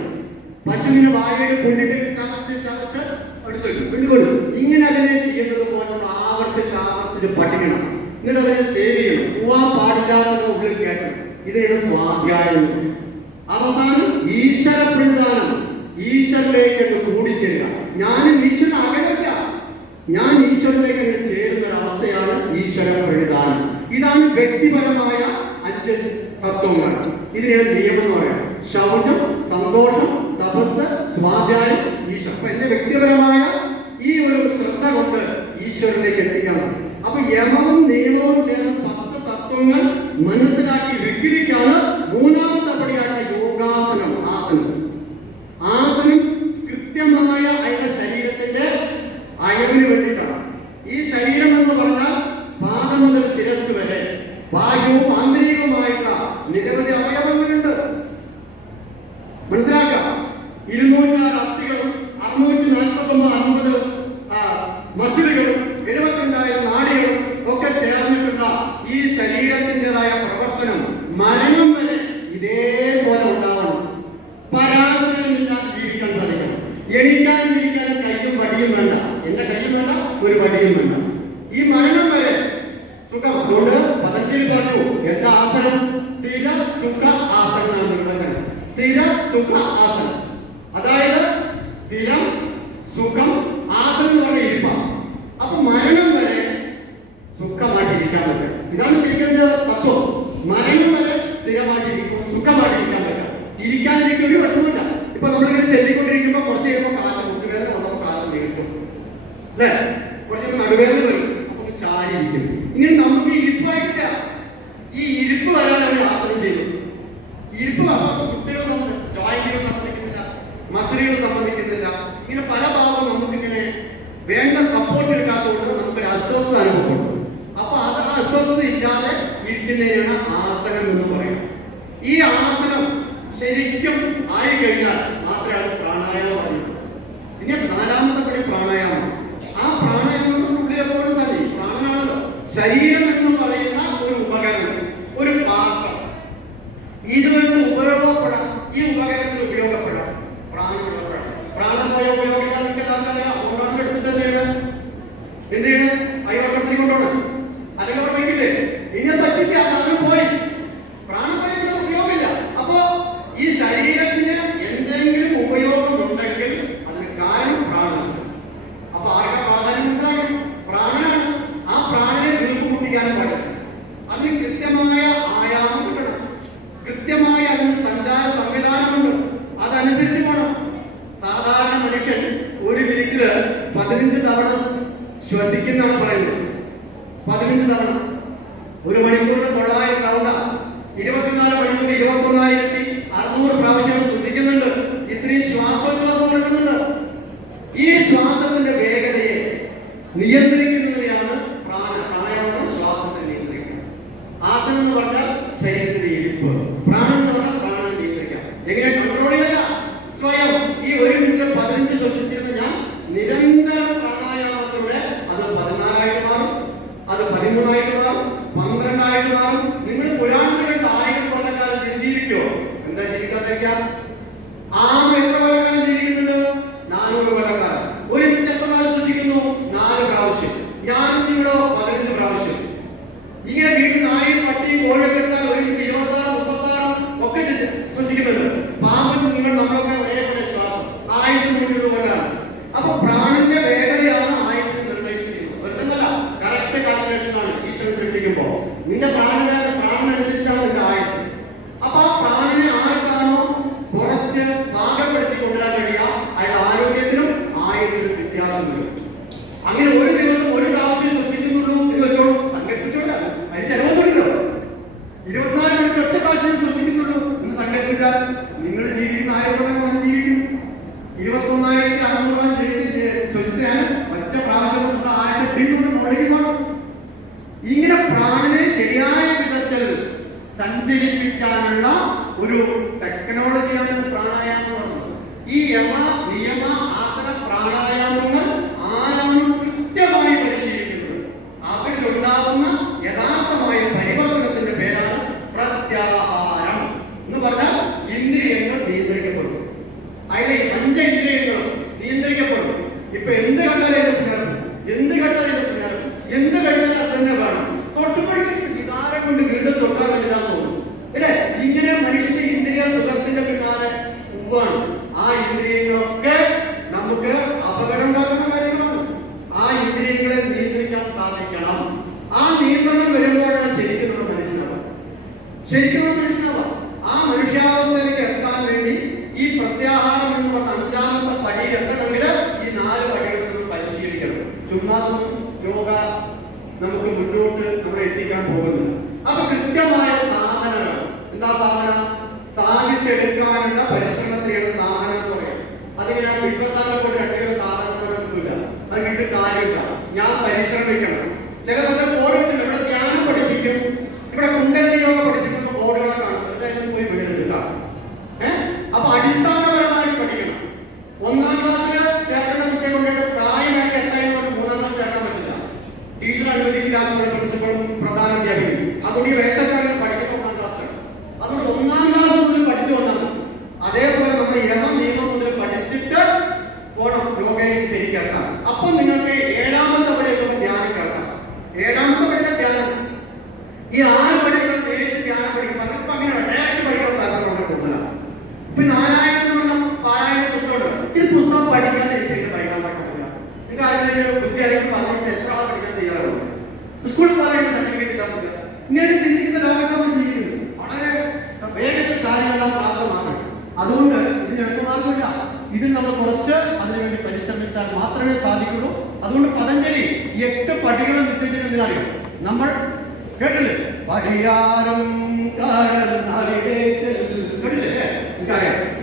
പശുവിന് വായയിൽ കൊണ്ടിട്ട് ചവച്ച് ചവച്ച് എടുത്തു വീണ്ടും കൊണ്ടു. ഇങ്ങനെ അതിനെ ചെയ്യുന്നത് പോലെ നമ്മൾ ആവർത്തിച്ച് പഠിക്കണം. എന്നിട്ട് അതിനെ സേവ് ചെയ്യണം. പോവാൻ പാടില്ലാത്ത ഉള്ളിൽ കേൾക്കണം. ഇതിനാണ് സ്വാധ്യായം. അവസാനം ഈശ്വര പ്രണിധാനം. ഈശ്വരനിലേക്ക് കൂടിച്ചേരുക. ഞാനും ഈശ്വരൻ അകലില്ല, ഞാൻ ഈശ്വരനിലേക്ക് ചേരുന്ന ഒരവസ്ഥയാണ് ഈശ്വര പ്രണിധാനം. ഇതാണ് വ്യക്തിപരമായ 5 തത്വങ്ങൾ. ഇതിനാണ് നിയമം എന്ന് പറയാം. ശൗചം, സന്തോഷം, തപസ്, സ്വാധ്യായം, ഈശ്വരം. അപ്പൊ എന്റെ വ്യക്തിപരമായ ഈ ഒരു ശ്രദ്ധ കൊണ്ട് ഈശ്വരനിലേക്ക് എത്തിക്കണം. അപ്പൊ യമവും നിയമവും ചേർന്ന് 10 തത്വങ്ങൾ മനസ്സിലാക്കി വ്യക്തിക്കാണ് മൂന്നാമത്തെ പടിയായ യോഗാസനം. ആസനം കൃത്യമായ അയാളുടെ ശരീരത്തിന്റെ അയവിന് വേണ്ടിയിട്ടാണ്. ഈ ശരീരം എന്ന് പറഞ്ഞാൽ പാദം മുതൽ ശിരസ് വരെ ബാഹ്യവും ആന്തരികവുമായിട്ടുള്ള നിരവധി അവയവങ്ങളുണ്ട്. മനസ്സിലാക്കാം. 206 അസ്ഥികളും 649 മസിലുകളും 72,000 നാഡികളും ഒക്കെ ചേർന്നിട്ടുള്ള ഈ ശരീരത്തിൻ്റെതായ പ്രവർത്തനം മരണം വരെ ഇതേപോലെ ഉണ്ടാവണം. പരാശരമില്ലാതെ ജീവിക്കാൻ സാധിക്കണം. എണീക്കാനും ഇരിക്കാനും കയ്യും വടിയും വേണ്ട. എന്റെ കയ്യും വേണ്ട, ഒരു വടിയും വേണ്ട. ഈ മരണം വരെ സുഖം. അതുകൊണ്ട് പതഞ്ജലി പറഞ്ഞു എന്താ ആസനം? സ്ഥിര സുഖ ആസനം എന്നാണ് നിർവചനം. സ്ഥിര സുഖ ആസനം. അതായത് സ്ഥിരം, സുഖം, ആസനം എന്ന് പറഞ്ഞ ഇരിപ്പാണ്. അപ്പൊ മരണം വരെ സുഖമായിട്ടിരിക്കാൻ പറ്റും. ഇതാണ് ശരിക്കും തത്വം. മരണം വരെ സ്ഥിരമായിട്ടിരിക്കും, സുഖമായിട്ടിരിക്കാൻ പറ്റും. ഇരിക്കാനിരിക്കും ഒരു പ്രശ്നമില്ല. ഇപ്പൊ നമ്മളിങ്ങനെ ചെല്ലിക്കൊണ്ടിരിക്കുമ്പോ കുറച്ച് കഴിയുമ്പോൾ കാലം മുട്ടുവേദന കൊണ്ടപ്പോൾ കാലം നീക്കും അല്ലെ? കുറച്ച് നടുവേദന വരും, അപ്പൊ ചാരിയിരിക്കും. ഇങ്ങനെ നമുക്ക് ഇരിപ്പായിട്ടില്ല. ഈ ഇരിപ്പ് വരാനാണ് ആസനം ചെയ്യുന്നത്. ഇരിപ്പ് കുട്ടികളെ ജോയിന്റുകൾ സംബന്ധിക്കുന്നില്ല, മസിലുകൾ സംബന്ധിക്കുന്നില്ല. ഇങ്ങനെ പല ഭാഗവും നമുക്കിങ്ങനെ വേണ്ട സപ്പോർട്ട് കിട്ടാത്തതുകൊണ്ട് നമുക്കൊരു അസ്വസ്ഥത അനുഭവപ്പെടും. അപ്പൊ അത് അസ്വസ്ഥത ഇല്ലാതെ ഇരിക്കുന്നതിനാണ് ആസനം എന്ന് പറയാം. ഈ ആസനം ശരിക്കും ആയി കഴിഞ്ഞാൽ മാത്രമാണ് പ്രാണായാമം അറിയുന്നത്. പിന്നെ 4ാമത്തെ പടി പ്രാണായാമം. ആ പ്രാണായാമം ഉള്ളിലെപ്പോഴും സാധിക്കും. പ്രാണനാണല്ലോ. ശരീരം എന്ന് പറയുന്ന ഒരു ഉപകരണം, ഒരു പാത്രം. ഇതുകൊണ്ട് ഉപയോഗപ്പെടാം. ഈ ഉപകരണത്തിൽ ഉപയോഗപ്പെടാം. പ്രാണം പോയ ഉപയോഗിക്കാൻ നിൽക്കുന്ന എടുത്തിട്ട് എന്ത് ചെയ്യണം? അയ്യോട്ടത്തിൽ കൊണ്ടുപോകണം. അല്ലെങ്കിൽ അവിടെ വയ്ക്കില്ലേ? ഇങ്ങനെ പറ്റില്ല, സാധനം പോയി. പ്രാണം പോയ ഉപയോഗമില്ല. അപ്പോ ഈ ശരീരത്തിന് എന്തെങ്കിലും ഉപയോഗം ഉണ്ടെങ്കിൽ അതിന് കാരണം പ്രാണനാണ്. അപ്പൊ ആരുടെ പ്രാധാന്യം മനസ്സിലാക്കണം? പ്രാണനാണ്. ആ പ്രാണനെ വീർപ്പുമുട്ടിക്കാനും പാടില്ല. അതിന് കൃത്യമായ ആയാമം കിട്ടണം. കൃത്യമായ അതിന് സഞ്ചാര സംവിധാനമുണ്ട്. അതനുസരിച്ച് പോകണം. സാധാരണ മനുഷ്യൻ ഒരു മിനിറ്റില് 15 തവണ ശ്വസിക്കുന്നതാണ് പറയുന്നത്. 15 തവണ. ഒരു മണിക്കൂറിന് 900 റൗണ്ട. 24 മണിക്കൂർ 21,600 പ്രാവശ്യം ശ്വസിക്കുന്നുണ്ട്. ഇത്രയും ശ്വാസോച്ഛ്വാസം നടക്കുന്നുണ്ട്. ഈ ശ്വാസത്തിന്റെ വേഗതയെ നിയന്ത്രിക്കുന്നതിനെയാണ് പ്രാണായാമം. ശ്വാസത്തെ നിയന്ത്രിക്കുക. ആസനം എന്ന് പറഞ്ഞാൽ ശരീരത്തിന്റെ ഇരിപ്പ്. പ്രാണം എന്ന് പറഞ്ഞാൽ പ്രാണനെ നിയന്ത്രിക്കാം. എങ്ങനെ കൺട്രോൾ ചെയ്യല്ല? സ്വയം ഈ 1 മിനിറ്റ് 15 ശ്വസിച്ചിരുന്ന ഞാൻ നിരന്തരം പ്രാണായാമത്തിലൂടെ അത് 14 മാറും, അത് 13 മാറും, 12 മാറും. നിങ്ങൾ പുരാണത്തിൽ 1000 കൊല്ലക്കാലം ജീവിക്കോ? എന്താ ജീവിക്കാതിരിക്കാം? ആമ എത്ര കൊല്ലക്കാലം ജീവിക്കുന്നുണ്ട്? 400 കൊല്ലക്കാലം. 1 മിനിറ്റ് എത്ര പ്രാവശ്യം ശ്വസിക്കുന്നു? 4 പ്രാവശ്യം. ഇങ്ങനെ പ്രാണനെ ശരിയായ വിധത്തിൽ സഞ്ചരിപ്പിക്കാനുള്ള ഒരു ടെക്നോളജിയാണ് പ്രാണായാമം പറയുന്നത്. ഈ യമ നിയമ ആസന പ്രാണായാമങ്ങൾ ആരാണ് കൃത്യമായി പരിശീലിക്കുന്നത്, അവരിലുണ്ടാകുന്ന യഥാർത്ഥമായ പരിവർത്തനത്തിന്റെ പേരാണ് പ്രത്യാഹാരം എന്ന് പറഞ്ഞാൽ ഇന്ദ്രിയങ്ങൾ നിയന്ത്രിക്കപ്പെടും. അതിലെ 5 ഇന്ദ്രിയങ്ങളും നിയന്ത്രിക്കപ്പെടും. ഇപ്പൊ എന്ത് കണ്ടാലും എന്ത് കണ്ടാലും എന്ത് കഴിഞ്ഞാൽ അത് തന്നെ വേണം. തൊട്ടുപഴിക്കും വികാരം കൊണ്ട് വീണ്ടും തൊട്ടാൻ വേണ്ടിയിട്ടാന്ന് തോന്നുന്നു അല്ലെ? ഇങ്ങനെ മനുഷ്യന്റെ ഇന്ദ്രിയ സുഖത്തിന്റെ പിന്നാലെ മുമ്പാണ്. ആ ഇന്ദ്രിയങ്ങളൊക്കെ നമുക്ക് അപകടം ഉണ്ടാക്കുന്ന കാര്യങ്ങളാണ്. ആ ഇന്ദ്രിയങ്ങളെ നിയന്ത്രിക്കാൻ സാധിക്കണം. ആ നിയന്ത്രണം വരുമ്പോഴാണ് ശരിക്കും നമ്മൾ മനുഷ്യനാവാം. ശരിക്കും നമ്മൾ മനുഷ്യനാവാം. ആ മനുഷ്യാവസ്ഥയിലേക്ക് എത്താൻ വേണ്ടി ഈ പ്രത്യാഹാരം എന്ന് പറഞ്ഞ 5ാമത്തെ പടിയിൽ എത്തണമെങ്കിൽ ഈ 4 പടികൾ നമ്മൾ പരിശീലിക്കണം. ചുമ്മാ യോഗ നമുക്ക് മുന്നോട്ട് നമ്മളെ എത്തിക്കാൻ പോകുന്നു. അപ്പൊ കൃത്യമായ സാധനങ്ങൾ എന്താ? സാധനം സാധിച്ചെടുക്കാനുള്ള പരിശ്രമത്തിലാണ് സാധനം എന്ന് പറയാം. അതിങ്ങനെ വിശ്വസാരം കൊണ്ട് 2 സാധനം കിട്ടില്ല, അത് കിട്ടിയ കാര്യമില്ല. ഞാൻ പരിശ്രമിക്കണം. ചില ബോർഡുകൾ ഇവിടെ ധ്യാനം പഠിപ്പിക്കും, ഇവിടെ കുണ്ടലിനി യോഗ പഠിപ്പിക്കുന്ന ബോർഡുകളെ കാണും, പോയി വീടെടുക്കാം. അപ്പൊ അടിസ്ഥാനപരമായി പഠിക്കണം. 1ാം ക്ലാസ്സിൽ ചേർക്കുന്ന കുട്ടിയെ കൊണ്ടിട്ട് പ്രായമായി 8 കൊണ്ട് 3ാം ക്ലാസ് ചേർക്കാൻ പറ്റില്ല. ടീച്ചർ അനുവദിക്കില്ല, പ്രിൻസിപ്പളും പ്രധാന അധ്യാപകനും. അതുകൊണ്ട് ഈ വയസ്സൊക്കെ പഠിക്കുന്ന 1ാം ക്ലാസ്സിലാണ്. അതുകൊണ്ട് 1ാം ക്ലാസ് മുതൽ പഠിച്ചു വന്നാൽ അതേപോലെ നമ്മൾ യമ നിയമം മുതൽ പഠിച്ചിട്ട് പോണം യോഗയിലേക്ക് ശരിക്കാക്കാം. അപ്പൊ നിങ്ങൾക്ക് 7ാമത്തെ പടിയൊക്കെ ധ്യാനം കേൾക്കാം. 7ാമത്തെ പടിയുടെ ധ്യാനം ഈ 6 പടികൾ നേരിട്ട് ധ്യാനം പഠിക്കും. അപ്പൊ അങ്ങനെയാണ് ഡയറക്റ്റ് പഠിക്കുന്ന താല്പര്യം കൂടുതലാണ്. ഇപ്പൊ നാരായണൻ എന്ന് പറഞ്ഞ പാരായണ പുസ്തകമുണ്ട്. ഈ പുസ്തകം പഠിക്കാൻ എനിക്ക് പഠിക്കാൻ പറ്റില്ല. നിങ്ങൾ അതിന് വിദ്യാലയത്തിൽ പറഞ്ഞിട്ട് എത്ര ആൾ പഠിക്കാൻ തയ്യാറാണ്? സ്കൂളിൽ പറയുന്ന സർട്ടിഫിക്കറ്റ് ഇട്ടാൽ മതി. ഇങ്ങനെ ചിന്തിക്കുന്ന ലോകത്ത് നമ്മൾ ജീവിക്കുന്നത് വളരെ വേഗത്തിൽ കാര്യങ്ങളെല്ലാം പ്രാപ്തമാക്കണം. അതുകൊണ്ട് ഇതിന് എളുപ്പമാർഗമില്ല. ഇതിൽ നമ്മൾ കുറച്ച് അതിനുവേണ്ടി പരിശ്രമിച്ചാൽ മാത്രമേ സാധിക്കുള്ളൂ. അതുകൊണ്ട് പതഞ്ജലി 8 പടികൾ നിശ്ചയിച്ചിട്ടുണ്ടെന്നറിയാം. നമ്മൾ കേട്ടില്ലേ? പരിയാരം കേട്ടില്ലേ?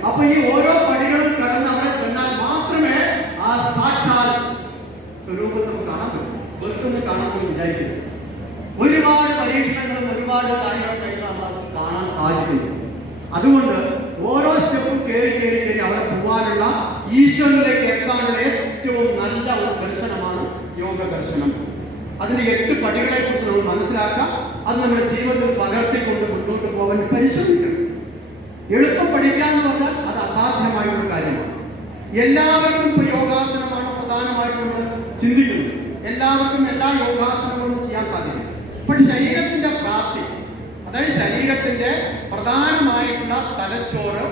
അപ്പൊ ഈ ഓരോ പടികളും കടന്ന് അവിടെ ചെന്നാൽ മാത്രമേ ആ സാക്ഷാൽ സ്വരൂപത്തെ കാണാൻ പറ്റൂ. വെറുതെ കാണാൻ വിചാരിക്കുന്നു. ഒരുപാട് പരീക്ഷണങ്ങളും ഒരുപാട് കാര്യങ്ങളൊക്കെ കാണാൻ സാധിക്കുന്നു. അതുകൊണ്ട് ഓരോ സ്റ്റെപ്പും കയറി അവിടെ പോകാനുള്ള ഈശ്വരനിലേക്ക് എത്താനുള്ള ഏറ്റവും നല്ല ഒരു ദർശനമാണ് യോഗ ദർശനം. അതിന്റെ 8 പടികളെ കുറിച്ച് നമ്മൾ മനസ്സിലാക്കാം. അത് നമ്മുടെ ജീവിതത്തിൽ പകർത്തിക്കൊണ്ട് മുന്നോട്ട് പോകാൻ പരിശ്രമിക്കണം. എളുപ്പം പഠിക്കാന്ന് പറഞ്ഞാൽ അത് അസാധ്യമായൊരു കാര്യമാണ്. എല്ലാവർക്കും ഇപ്പൊ യോഗാസനമാണ് പ്രധാനമായിട്ടും ചിന്തിക്കുന്നത്. എല്ലാവർക്കും എല്ലാ യോഗാസനങ്ങളും ചെയ്യാൻ സാധിക്കും. പക്ഷെ ശരീരത്തിന്റെ പ്രാപ്തി, അതായത് ശരീരത്തിന്റെ പ്രധാനമായിട്ടുള്ള തലച്ചോറ്,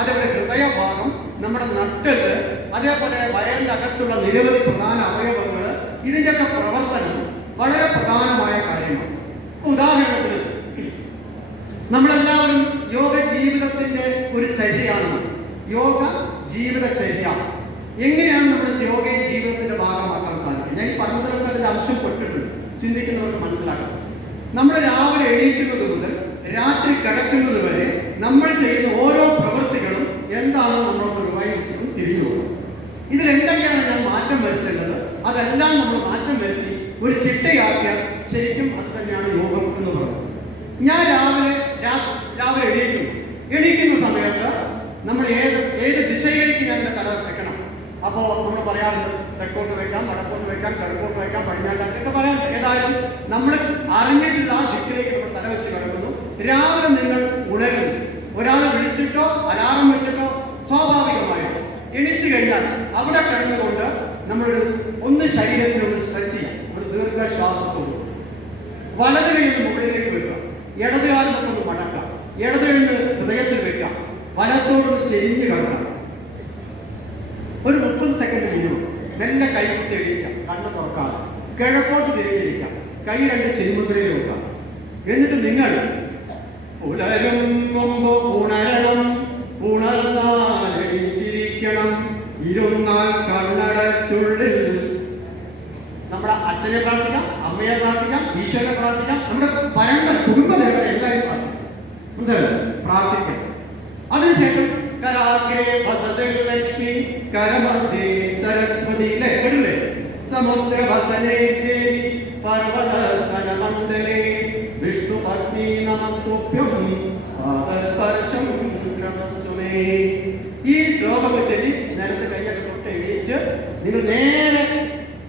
അതേപോലെ ഹൃദയഭാഗം, നമ്മുടെ നട്ടല്, അതേപോലെ വയറിന്റെ അകത്തുള്ള നിരവധി പ്രധാന അവയവങ്ങൾ, ഇതിന്റെയൊക്കെ പ്രവർത്തനം വളരെ പ്രധാനമായ കാര്യമാണ്. ഉദാഹരണത്തിന് നമ്മളെല്ലാവരും യോഗ ജീവിതത്തിന്റെ ഒരു ചര്യയാണ്. യോഗ ജീവിതചര്യ എങ്ങനെയാണ് നമ്മുടെ യോഗയെ ജീവിതത്തിന്റെ ഭാഗമാക്കാൻ സാധിക്കുക? ഞാൻ ഈ പറഞ്ഞതിലൊക്കെ അതിന്റെ അംശം പെട്ടിട്ടുണ്ട്. ചിന്തിക്കുന്നവർക്ക് മനസ്സിലാക്കാം. നമ്മൾ രാവിലെ എണീക്കുന്നത് മുതൽ രാത്രി കിടക്കുന്നത് വരെ നമ്മൾ ചെയ്യുന്ന ഓരോ പ്രവൃത്തികളും എന്താണ് നമ്മളോട് നിർവഹിച്ചതും തിരിഞ്ഞു പോകും. ഇതിലെന്തൊക്കെയാണ് ഞാൻ മാറ്റം വരുത്തേണ്ടത്? അതെല്ലാം നമ്മൾ മാറ്റം വരുത്തി ഒരു ചിട്ടയാക്കിയാൽ ശരിക്കും അത് തന്നെയാണ് യോഗം എന്ന് പറയുന്നത്. ഞാൻ രാവിലെ എണീക്കുന്ന സമയത്ത് നമ്മൾ ഏത് ദിശയിലേക്ക് ഞാൻ എൻ്റെ തല വെക്കണം. അപ്പോൾ നമ്മൾ പറയാറുണ്ട് തെക്കോട്ട് വെക്കാം, വടക്കോട്ട് വെക്കാം, കിഴക്കോട്ട് വെക്കാം, പടിഞ്ഞാറ്റൊക്കെ പറയാം. ഏതായാലും നമ്മൾ അറിഞ്ഞിട്ടുള്ള ആ ദിക്കിലേക്ക് നമ്മൾ തല വെച്ച് കിടക്കുന്നു. രാവിലെ നിങ്ങൾ ഉണരുന്നു. ഒരാളെ വിളിച്ചിട്ടോ അലാറം വെച്ചിട്ടോ സ്വാഭാവികമായും എണീച്ചു കഴിഞ്ഞാൽ അവിടെ കിടന്നുകൊണ്ട് നമ്മളൊരു ഒന്ന് ശരീരത്തിനൊന്ന് സ്ട്രെച്ച് ചെയ്യാം. ഒരു ദീർഘശ്വാസത്തോട് വലത് കൈ മുകളിലേക്ക് വെക്കുക, ഇടത് കാലത്തൊന്ന് മടക്കാം, ഇടത് കൈ ഹൃദയത്തിൽ വെക്കാം, വലത്തോടൊന്ന് ചെരിഞ്ഞ് കിടക്കാം. ഒരു 30 സെക്കൻഡ് മിനിമം. മെല്ലെ കൈ കുത്തി എണീക്കാം, കണ്ണ് തുറക്കാതെ കിഴക്കോട്ട് തിരിഞ്ഞിരിക്കാം, കൈ 2 ചെരിമുദ്രയിൽ വെക്കാം. എന്നിട്ട് നിങ്ങൾ ഉണരും മുമ്പ് ഉണരണം, ഉണർന്നാൽ എണീറ്റിരിക്കണം, ഇരുന്നാൽ കണ്ണടച്ചുള്ളിൽ. നമ്മുടെ അച്ഛനെ പ്രാർത്ഥിക്കാം, അമ്മയെ പ്രാർത്ഥിക്കാം, ഈശ്വരനെ പ്രാർത്ഥിക്കാം, നമ്മുടെ കുടുംബദേവരെ എല്ലാവരും പ്രാർത്ഥിക്കാം. അതിനുശേഷം കരാഗ്രേ വസതിൽ ലക്ഷ്മി കരമധ്യേ സരസ്വതി, കേട്ടില്ലേ? സമുദ്ര വസനേ ദേവി പർവ്വത മണ്ഡലേ വിഷ്ണു പത്നി നമസ്തുഭ്യം പാദസ്പർശം നമസ്സുമേ. ഈ ശ്ലോകം ചൊല്ലി നിലത്ത് കൈയൊക്കെ തൊട്ട് എണീറ്റ് നിങ്ങൾ നേരെ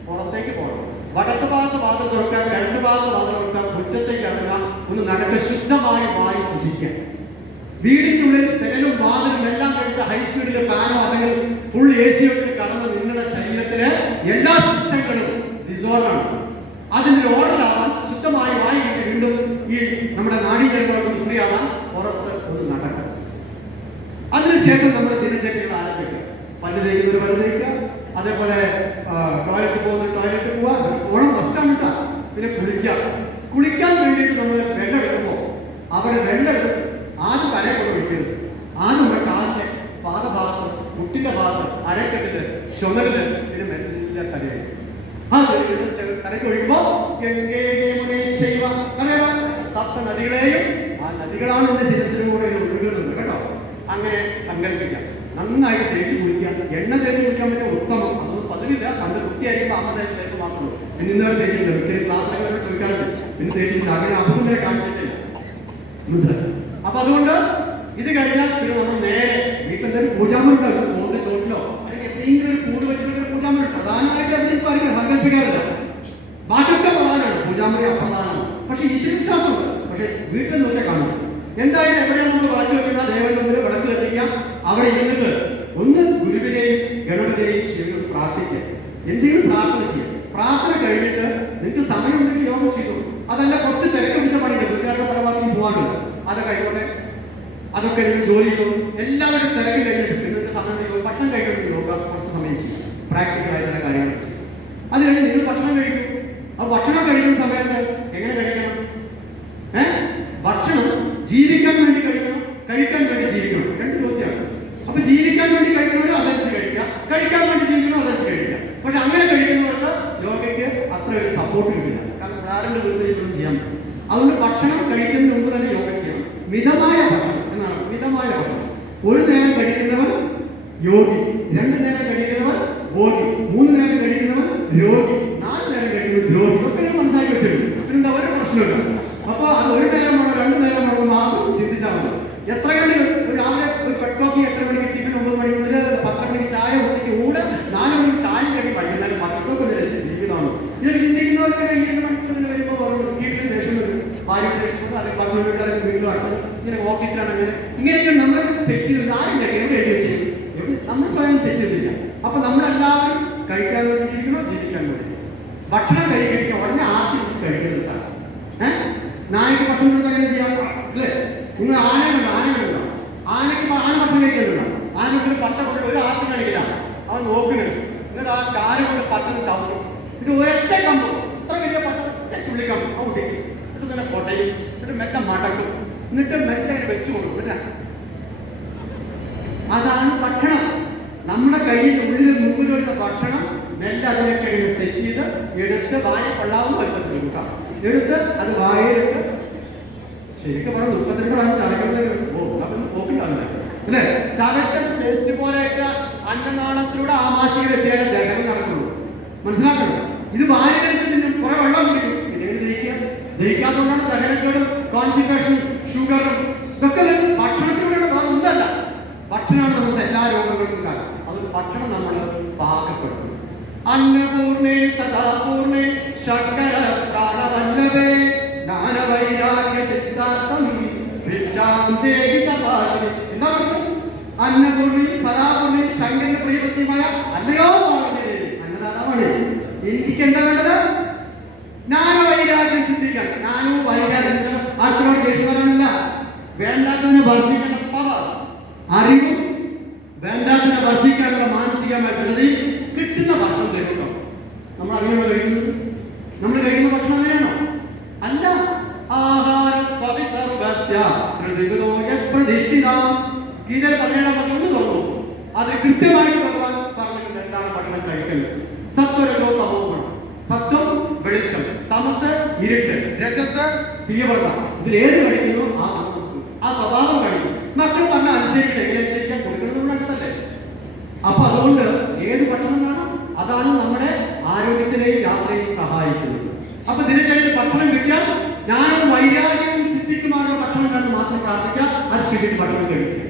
പുറത്തേക്ക് പോകണം. വടക്ക് ഭാഗത്ത് വാതിൽ തുറക്കാൻ, കിഴക്ക് ഭാഗത്ത് വാതിൽ തുറക്കാൻ, മുറ്റത്തേക്ക് ഇറങ്ങാൻ, ഒന്ന് നടക്ക ശുദ്ധമായി വായു ശ്വസിക്കാൻ. വീടിനുള്ളിൽ ജനലും വാതിലും എല്ലാം കഴിച്ച ഹൈസ്പീഡിൽ ഫാനോ അല്ലെങ്കിൽ ഫുൾ AC ഒക്കെ കടന്ന് നിങ്ങളുടെ ശരീരത്തിലെ എല്ലാ സിസ്റ്റങ്ങളും ഡിസോൾവ് ആണ്. അതിന്റെ ഓർഡറാവാൻ ശുദ്ധമായി വായു വീണ്ടും ഈ നമ്മുടെ നാഡീജനങ്ങളൊക്കെ ഫ്രീ ആവാൻ പുറത്ത് ഒന്ന് നടക്കണം. അതിനുശേഷം നമ്മൾ ദിനചര്യകൾ ആരംഭിക്കുക. പല്ല് തേക്കുന്നവർ പല്ല് തേക്കുക, അതേപോലെ ടോയ്ലറ്റ് പോകുന്നവർ ടോയ്ലറ്റ് പോവുക, ഓണം കഷ്ടമില്ല. പിന്നെ കുളിക്കാൻ വേണ്ടിയിട്ട് നമ്മൾ വെള്ളം എടുക്കുമ്പോൾ അവിടെ വെള്ളം എടുത്ത് ആദ്യം തലയെ കൊണ്ട് ഒഴിക്കരുത്. ആദ്യം നമ്മുടെ കാലിന്റെ പാദഭാഗത്ത്, മുട്ടിന്റെ ഭാഗത്ത്, അരക്കെട്ടില്, ചുമലില്, പിന്നെ മെല്ലെ തലയിൽ തലയ്ക്ക് ഒഴിക്കുമ്പോ സപ്ത നദികളെയും ആ നദികളാണ് എന്റെ ശരീരത്തിലൂടെ ഒഴുകുന്നത് കേട്ടോ. അങ്ങനെ സങ്കല്പിക്കാം. നന്നായിട്ട് തേച്ച് കുളിക്കാം. എണ്ണ തേച്ച് കുളിക്കാൻ പറ്റിയ ഉത്തമം. അതൊന്നും പതിവില്ല. പണ്ട് കുട്ടിയായിരിക്കും അമ്മ തേച്ച് മാത്രമേ. പിന്നെ ഇന്നവരെ തേച്ചിട്ടില്ല. ഒരിക്കലും ക്ലാസ്സിലൊക്കെ ചോദിക്കാറുണ്ട്. പിന്നെ തേച്ചിട്ടില്ല. അങ്ങനെ അബദ്ധം വരെ കാണിച്ചിട്ടില്ല. മനസ്സിലായി? അപ്പൊ അതുകൊണ്ട് ഇത് കഴിഞ്ഞാൽ പിന്നെ നമ്മൾ നേരെ വീട്ടിലെന്തായാലും പൂജാമുണ്ടാകും. തോന്നിന്റെ ചോട്ടിലോ അല്ലെങ്കിൽ എന്തെങ്കിലും ഒരു കൂട് വെച്ചിട്ട് പൂജാമുറി പ്രധാനമായിട്ട് എന്തെങ്കിലും ആയിരിക്കും സങ്കല്പിക്കാറില്ല. ബാക്കിയൊക്കെ പ്രധാനമാണ്. പൂജാമുറി അപ്രധാനമാണ്. പക്ഷെ ഈശ്വരവിശ്വാസമുണ്ട്. പക്ഷെ വീട്ടിൽ നിന്നൊക്കെ കാണും. എന്തായാലും എവിടെയാണ് നമ്മൾ വിളക്ക് വെക്കുന്ന ദേവന്റെ മുമ്പിൽ വിളക്ക് കത്തിക്കാം. അവിടെ ഇരുന്നിട്ട് ഒന്ന് ഗുരുവിനെയും ഗണപതിയെയും ശരി പ്രാർത്ഥിക്കുക. എന്തെങ്കിലും പ്രാർത്ഥന ചെയ്യാം. പ്രാർത്ഥന കഴിഞ്ഞിട്ട് നിങ്ങൾക്ക് സമയം ഉണ്ടെങ്കിൽ യോഗം ചെയ്തു. അതല്ല കുറച്ച് തിരക്ക് പിടിച്ച പണിയുണ്ട്. വീട്ടുകാരുടെ പരമാവധി പോകാനുണ്ട്. അതൊക്കെ ആയിക്കോട്ടെ. അതൊക്കെ ജോലി ചെയ്യും. എല്ലാവരും തിരക്ക് കഴിഞ്ഞിട്ട് നിങ്ങൾക്ക് സമയം ചെയ്യും. ഭക്ഷണം കഴിക്കുന്ന യോഗ കുറച്ച് സമയം ചെയ്യും. പ്രാക്ടിക്കലായിട്ടുള്ള കാര്യങ്ങൾ ചെയ്യും. അത് കഴിഞ്ഞ് നിങ്ങൾ ഭക്ഷണം കഴിക്കും. ആ ഭക്ഷണം കഴിക്കുന്ന സമയത്ത് എങ്ങനെ കഴിക്കണം? ഭക്ഷണം ജീവിക്കാൻ വേണ്ടി കഴിക്കണം, കഴിക്കാൻ വേണ്ടി ജീവിക്കണം. രണ്ട് ചോദ്യമാണ്. അപ്പൊ ജീവിക്കാൻ വേണ്ടി കഴിക്കുന്നവരും അതനുസരിച്ച് കഴിക്കാം, കഴിക്കാൻ വേണ്ടി ജീവിക്കണം അതനുസരിച്ച് കഴിക്കാം. പക്ഷെ അങ്ങനെ കഴിക്കുന്നവർക്ക് യോഗയ്ക്ക് അത്ര ഒരു സപ്പോർട്ട് കിട്ടില്ല. കാരണം പ്രാരംഭ നിർദ്ദേശിച്ചൊന്നും ചെയ്യാൻ പറ്റും. അതുകൊണ്ട് ഭക്ഷണം കഴിക്കുന്നതിന് മുമ്പ് തന്നെ യോഗ ചെയ്യണം. മിതമായ ഭക്ഷണം എന്നാണ്. മിതമായ ഭക്ഷണം. ഒരു നേരം കഴിക്കുന്നവർ യോഗി, 2 നേരം കഴിക്കുന്നവർ ഭോഗി, 3 നേരം കഴിക്കുന്നവർ രോഗി, 4 നേരം കഴിക്കുന്നവർ ദ്രോഹി. ഒക്കെ ഞാൻ മനസ്സിലാക്കി വെച്ചിട്ടുണ്ട്. പിന്നെ ഒരു പ്രശ്നമില്ല. അപ്പൊ അത് 1 നേരം വേണോ 2 നേരം വേണോ മാത്രം ചിന്തിച്ചാൽ മതി. എത്ര മണി രാവിലെ ഒരു കട്ട് കോഫി 8 മണിക്ക്, ടിഫിൻ 9 മണി മുതൽ 10 മണിക്ക് ചായ, ഉച്ചയ്ക്ക് ഊണ്, 4 മണിക്ക് ചായ കഴിഞ്ഞ് വൈകുന്നേരം മക്കൾക്കൊക്കെ ജീവിതമാണ്. ഇത് ചിന്തിക്കുന്നവർക്ക് 2 മണിക്കൂർ വരുമ്പോൾ വീട്ടിൽ ദേഷ്യം വരും, ഭാര്യ ദേഷ്യം വരും, അല്ലെങ്കിൽ 10 മണിക്കൂർ വീട്ടിൽ അടുത്ത് ഇങ്ങനെ ഓഫീസിലാണെങ്കിൽ ഇങ്ങനെയൊക്കെ നമ്മൾ സെറ്റ് ചെയ്ത് ആരും എവിടെ എഴുതി വെച്ച് നമ്മൾ സ്വയം സെറ്റ് ചെയ്തില്ല. അപ്പൊ നമ്മളെല്ലാവരും കഴിക്കാൻ വേണ്ടി ജീവിക്കണോ, ജീവിക്കാൻ വേണ്ടി ഭക്ഷണം കഴിക്കണം. ഉടനെ ആദ്യം വെച്ച് കഴിക്കുന്നത് നായക്ക് ഭക്ഷണം കൊടുക്കാൻ എങ്ങനെ ചെയ്യാം അല്ലേ? നിങ്ങൾ ആനകളുണ്ടോ? ആനയ്ക്ക് ആന ഭക്ഷണം കഴിക്കുന്നുണ്ടോ? ആനയ്ക്ക് പട്ട കൊണ്ട് ഒരു ആർത്തി കാണിക്കില്ല. അവൻ നോക്കുന്നത്. എന്നിട്ട് ആ കാല് കൊണ്ട് പട്ടന്ന് ചവിട്ടും. എന്നിട്ട് ഒരൊറ്റ കമ്പും, ഇത്ര വലിയ പട്ട, ഒറ്റ ചുള്ളിക്കമ്പും അവൻ കിട്ടി. എന്നിട്ട് തന്നെ കൊട്ടയും, എന്നിട്ട് മെല്ലെ മടക്കും, എന്നിട്ട് മെല്ലെ വെച്ചു കൊടുക്കും. അതാണ് ഭക്ഷണം. നമ്മുടെ കയ്യിൽ ഉള്ളിൽ മുമ്പിൽ വരുന്ന ഭക്ഷണം മെല്ലെ അതിനൊക്കെ സെറ്റ് ചെയ്ത് എടുത്ത് വായ കൊള്ളാവുന്ന വലുപ്പത്തിൽ കൊടുക്കാം. എടുത്ത് അത് വായയിലിട്ട് ശരിക്കും പറഞ്ഞ 32 പ്രാവശ്യം ചവയ്ക്കുന്നത് പോക്കുണ്ടാവില്ല അല്ലേ? ചവച്ച പേസ്റ്റ് പോലെയൊക്കെ അന്നനാളത്തിലൂടെ ആമാശയിലെത്തിയാലും ദഹനം നടക്കുള്ളൂ. മനസ്സിലാക്കണം. ഇത് വായ കഴിച്ചതിന് കുറെ വെള്ളം കുടിക്കും. പിന്നെ ദഹിക്കാത്തതുകൊണ്ടാണ് ദഹനക്കേടും കോൺസ്റ്റിപ്പേഷനും ഷുഗറും ഇതൊക്കെ ഭക്ഷണത്തിലൂടെയാണ്. വേറെ ഒന്നല്ല. ഭക്ഷണമാണ് നമ്മുടെ എല്ലാ രോഗങ്ങൾക്കും കാരണം. അത് ഭക്ഷണം നമ്മൾ പാകപ്പെടുത്തും. അന്നപൂർണേ സദാപൂർണേ ശങ്കര പ്രാണവല്ലഭേ ജ്ഞാനവൈരാഗ്യ സിദ്ധാർത്ഥം എന്താ അന്നപൂർണി സദാപൂർണി ശങ്കരന്റെ പ്രിയപത്യമായ അല്ലയോ അന്നദാനമാണ്. എനിക്ക് എന്താ വേണ്ടത്? ജ്ഞാനവൈരാഗ്യം സിദ്ധിക്കാൻ. ജ്ഞാനവും വൈരാഗ്യം ആർക്കോട് ദേഷ്യപ്പെടാനല്ല. വേണ്ടാത്തതിനെ വർദ്ധിക്കുന്ന പവർ, അറിവും വേണ്ടാത്തതിനെ വർദ്ധിക്കാനുള്ള മാനസികമായ ദൃഢി കിട്ടുന്ന ഭക്ഷണം തരുന്നുണ്ടോ? നമ്മൾ അങ്ങനെയാണോ കഴിക്കുന്നത്? നമ്മൾ കഴിക്കുന്ന ഭക്ഷണം അങ്ങനെയാണോ? അല്ല. ഗീതയിൽ പറഞ്ഞാൽ ഒന്ന് തോന്നുന്നു. അത് കൃത്യമായിട്ട് ഭഗവാൻ പറഞ്ഞിട്ടുണ്ട് എന്താണ് ഭക്ഷണം കഴിക്കേണ്ടത്. സത്വരജോ തമോഗുണം. സത്വം വെളിച്ചം, തമസ് ഇരുട്ട്, രജസ് തീവ്രത. ഇതിലേത് കഴിക്കുന്നു ആ സ്വഭാവം കഴിക്കും. മക്കൾ പറഞ്ഞ അനുസരിക്കില്ല. എങ്ങനെ അനുസരിക്കാൻ കൊടുക്കുന്നത് അടുത്തല്ലേ? അപ്പൊ അതുകൊണ്ട് ഏത് ഭക്ഷണം വേണം? അതാണ് നമ്മുടെ ആരോഗ്യത്തിലെയും യാത്രയെയും സഹായിക്കുന്നത്. അപ്പൊ ദിനചര്യയിൽ ഭക്ഷണം കിട്ടി കഴിച്ചാൽ ഞാനൊരു വൈരാഗ്യവും സിദ്ധിക്കുമാറുള്ള ഭക്ഷണം കണ്ട് മാത്രം പ്രാർത്ഥിക്കാം. അത് ചുരുക്കി ഭക്ഷണം കഴിക്കുക.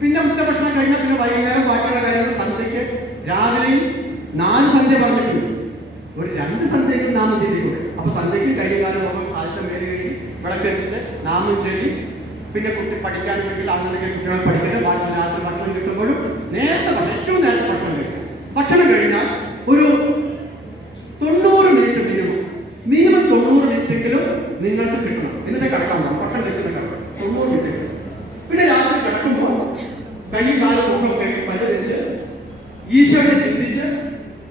പിന്നെ ഉച്ചഭക്ഷണം കഴിഞ്ഞാൽ പിന്നെ വൈകുന്നേരം ബാക്കിയുള്ള കാര്യങ്ങൾ സന്ധ്യയ്ക്ക് രാവിലെയും 4 സന്ധ്യ പറഞ്ഞിട്ടുണ്ട്. ഒരു 2 സന്ധ്യയ്ക്ക് നാമം ചൊല്ലിക്കൂടെ. അപ്പൊ സന്ധ്യയ്ക്ക് കൈകാലം പോകുമ്പോൾ സാധിച്ച മേടി കഴിഞ്ഞ് വിളക്കെത്തിച്ച് നാമം ചൊല്ലി പിന്നെ കുട്ടി പഠിക്കാൻ വേണ്ടി അങ്ങനെ കുട്ടികളെ പഠിക്കട്ടെ. ബാക്കി രാത്രി ഭക്ഷണം കിട്ടുമ്പോഴും നേരത്തെ ഏറ്റവും നേരത്തെ ഭക്ഷണം കഴിക്കും. ഭക്ഷണം കഴിഞ്ഞാൽ ഒരു 90 മിനിറ്റ് മിനിമം 90 മിനിറ്റെങ്കിലും നിങ്ങൾക്ക് കിട്ടണം. എന്നിട്ട് കിടക്കാൻ പോകും. ഭക്ഷണം കഴിക്കുന്ന കിടക്കണം 90 മിനിറ്റ്. പിന്നെ രാത്രി കിടക്കുമ്പോൾ കൈയും കാലും മുഖമൊക്കെ പരിഹരിച്ച് ഈശോയെ ചിന്തിച്ച്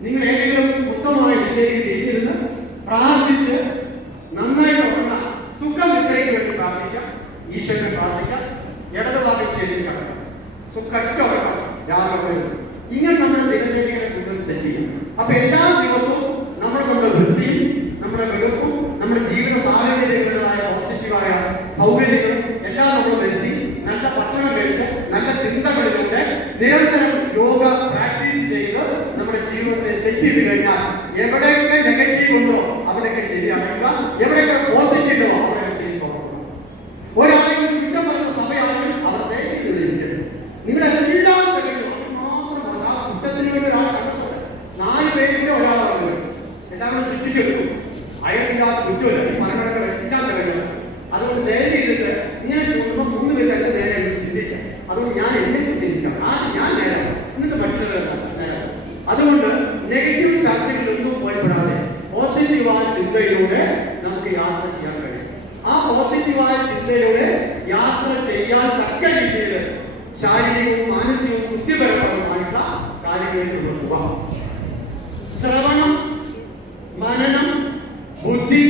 നിങ്ങൾ ഏതെങ്കിലും ഉത്തമമായ ദിശയിൽ തിരിഞ്ഞിരുന്ന് പ്രാർത്ഥിച്ച് നന്നായിട്ട് ഉറങ്ങാം. സുഖനിദ്രയ്ക്ക് വേണ്ടി പ്രാർത്ഥിക്കാം. ഈശോയെ പ്രാർത്ഥിക്കാം. ഇടതുഭാഗം ചെയ്ത് കിടക്കാം. സുഖറ്റ ഉറക്കാം. രാവിലെ ഇങ്ങനെ നമ്മുടെ ദിനചര്യകളെ കൂടുതൽ സെറ്റ് ചെയ്യും. അപ്പൊ എല്ലാ ദിവസവും നമ്മുടെ വൃത്തിയും നമ്മുടെ വെളുപ്പും നമ്മുടെ ജീവിത സാഹചര്യങ്ങളിലായ പോസിറ്റീവായ സൗകര്യങ്ങളും എല്ലാം നമ്മൾ വരുത്തി നല്ല ഭക്ഷണം കഴിച്ച് നല്ല ചിന്തകളിലൂടെ നിരന്തരം യോഗ പ്രാക്ടീസ് ചെയ്ത് നമ്മുടെ ജീവിതത്തെ സെറ്റ് ചെയ്ത് കഴിഞ്ഞാൽ എവിടെയൊക്കെ നെഗറ്റീവ് ഉണ്ടോ അവിടെയൊക്കെ ശരിയാക്കുക, എവിടെയൊക്കെ പോസിറ്റീവ് ഉണ്ടോ അവിടെയൊക്കെ ചെയ്തു പോകണം. ഒരാളെങ്കിലും കുറ്റം പറയുന്ന സഭയാണെങ്കിൽ അവരുടെ നിങ്ങളെല്ലാം മാത്രം ആ കുറ്റത്തിന് വേണ്ടി ഒരാളെ കണ്ടെത്തുന്നത് 4 പേരിന്റെ ഒരാളെ പറഞ്ഞു എല്ലാവരും സൃഷ്ടിച്ചെടുക്കും. അയലില്ലാത്ത കുറ്റമില്ല. മരണങ്ങൾ എല്ലാം തികഞ്ഞു. അതുകൊണ്ട് ദയവ് ചെയ്തിട്ട് ഇങ്ങനെ ചോദിക്കുമ്പോൾ 3 പേര് എന്റെ നേരെ ചിന്തിക്കാം. അതുകൊണ്ട് ഞാൻ എന്നെ ചിന്തിച്ചാൽ ഞാൻ നേരാണ്, എന്നിട്ട് മറ്റുള്ളവർ നേരം. അതുകൊണ്ട് നെഗറ്റീവ് ചർച്ചകളിലൊന്നും പോയപ്പെടാതെ പോസിറ്റീവായ ചിന്തയിലൂടെ നമുക്ക് യാത്ര ചെയ്യാൻ കഴിയും. ആ പോസിറ്റീവായ ചിന്തയിലൂടെ യാത്ര ചെയ്യാൻ തക്ക രീതിയിൽ ശാരീരികവും മാനസികവും ബുദ്ധിപരമായിട്ടുള്ള കാര്യങ്ങളിലേക്ക് പോകാം. ശ്രവണം, മനനം, ബുദ്ധി,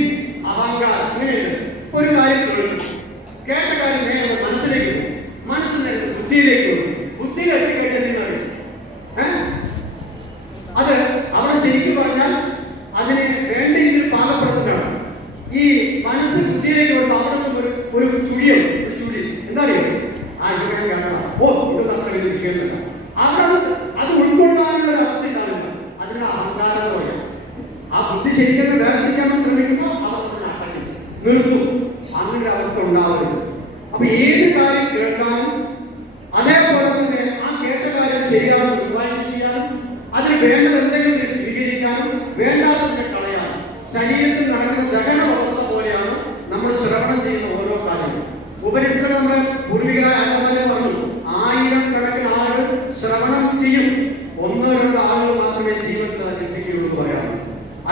അഹങ്കാരം ഇങ്ങനെയുണ്ട്. ഒരു കാര്യം കേൾക്കും, കേട്ട കാര്യം നേരെ മനസ്സിലേക്ക് പോകും, മനസ്സിൽ നേരെ ബുദ്ധിയിലേക്ക് പോകും. ബുദ്ധിയിൽ എത്തിക്കഴിഞ്ഞാൽ അത് അവിടെ ശരിക്കും പറഞ്ഞാൽ അതിനെ വേണ്ട രീതിയിൽ പാകപ്പെടുത്തുന്നതാണ്. ഈ മനസ്സ് ബുദ്ധിയിലേക്ക് വരുമ്പോൾ അവിടെ നിന്നും ഒരു ചുഴി എന്താ അറിയാം, ഇത് കേട്ടതാ, ഇത് അത്ര വലിയ വിഷയം തന്നെ. അവിടെ അത് ഉൾക്കൊള്ളാനുള്ള ഒരു അവസ്ഥ ഉണ്ടാവില്ല. അതിനുള്ള അഹങ്കാരം എന്ന് പറയാം. ആ ബുദ്ധി ശരിക്കും വേർതിരിക്കാൻ ശ്രമിക്കുമ്പോൾ അവിടെ അടക്കി നിർത്തും. അങ്ങനെ ഒരു അവസ്ഥ ഉണ്ടാവരുത്. അപ്പൊ ഏത് കാര്യം കേൾക്കാനും അതേപോലെ തന്നെ ആ കേട്ട കാര്യം ശരിയാണെന്ന് റിവൈൻഡ് ചെയ്യാനും അതിന് വേണ്ടത് എന്തെങ്കിലും സ്വീകരിക്കാനും വേണ്ടാത്തതിനെ കളയാനും ശരീരത്തിൽ നടക്കുന്ന ദഹന അവസ്ഥ പോലെയാണ് നമ്മൾ ശ്രവണം ചെയ്യുന്ന ഓരോ കാര്യവും. ഉപനിഷത്തിൽ നമ്മുടെ പൂർവികരായ ആചാര്യന്മാരെ പറഞ്ഞു 1000 കണക്കിന് ആളുകൾ ശ്രവണം ചെയ്യും, 1-2 ആളുകൾ മാത്രമേ ജീവിതത്തിൽ അനുഷ്ഠിക്കുകയുള്ളൂ എന്ന് പറയാറുണ്ട്.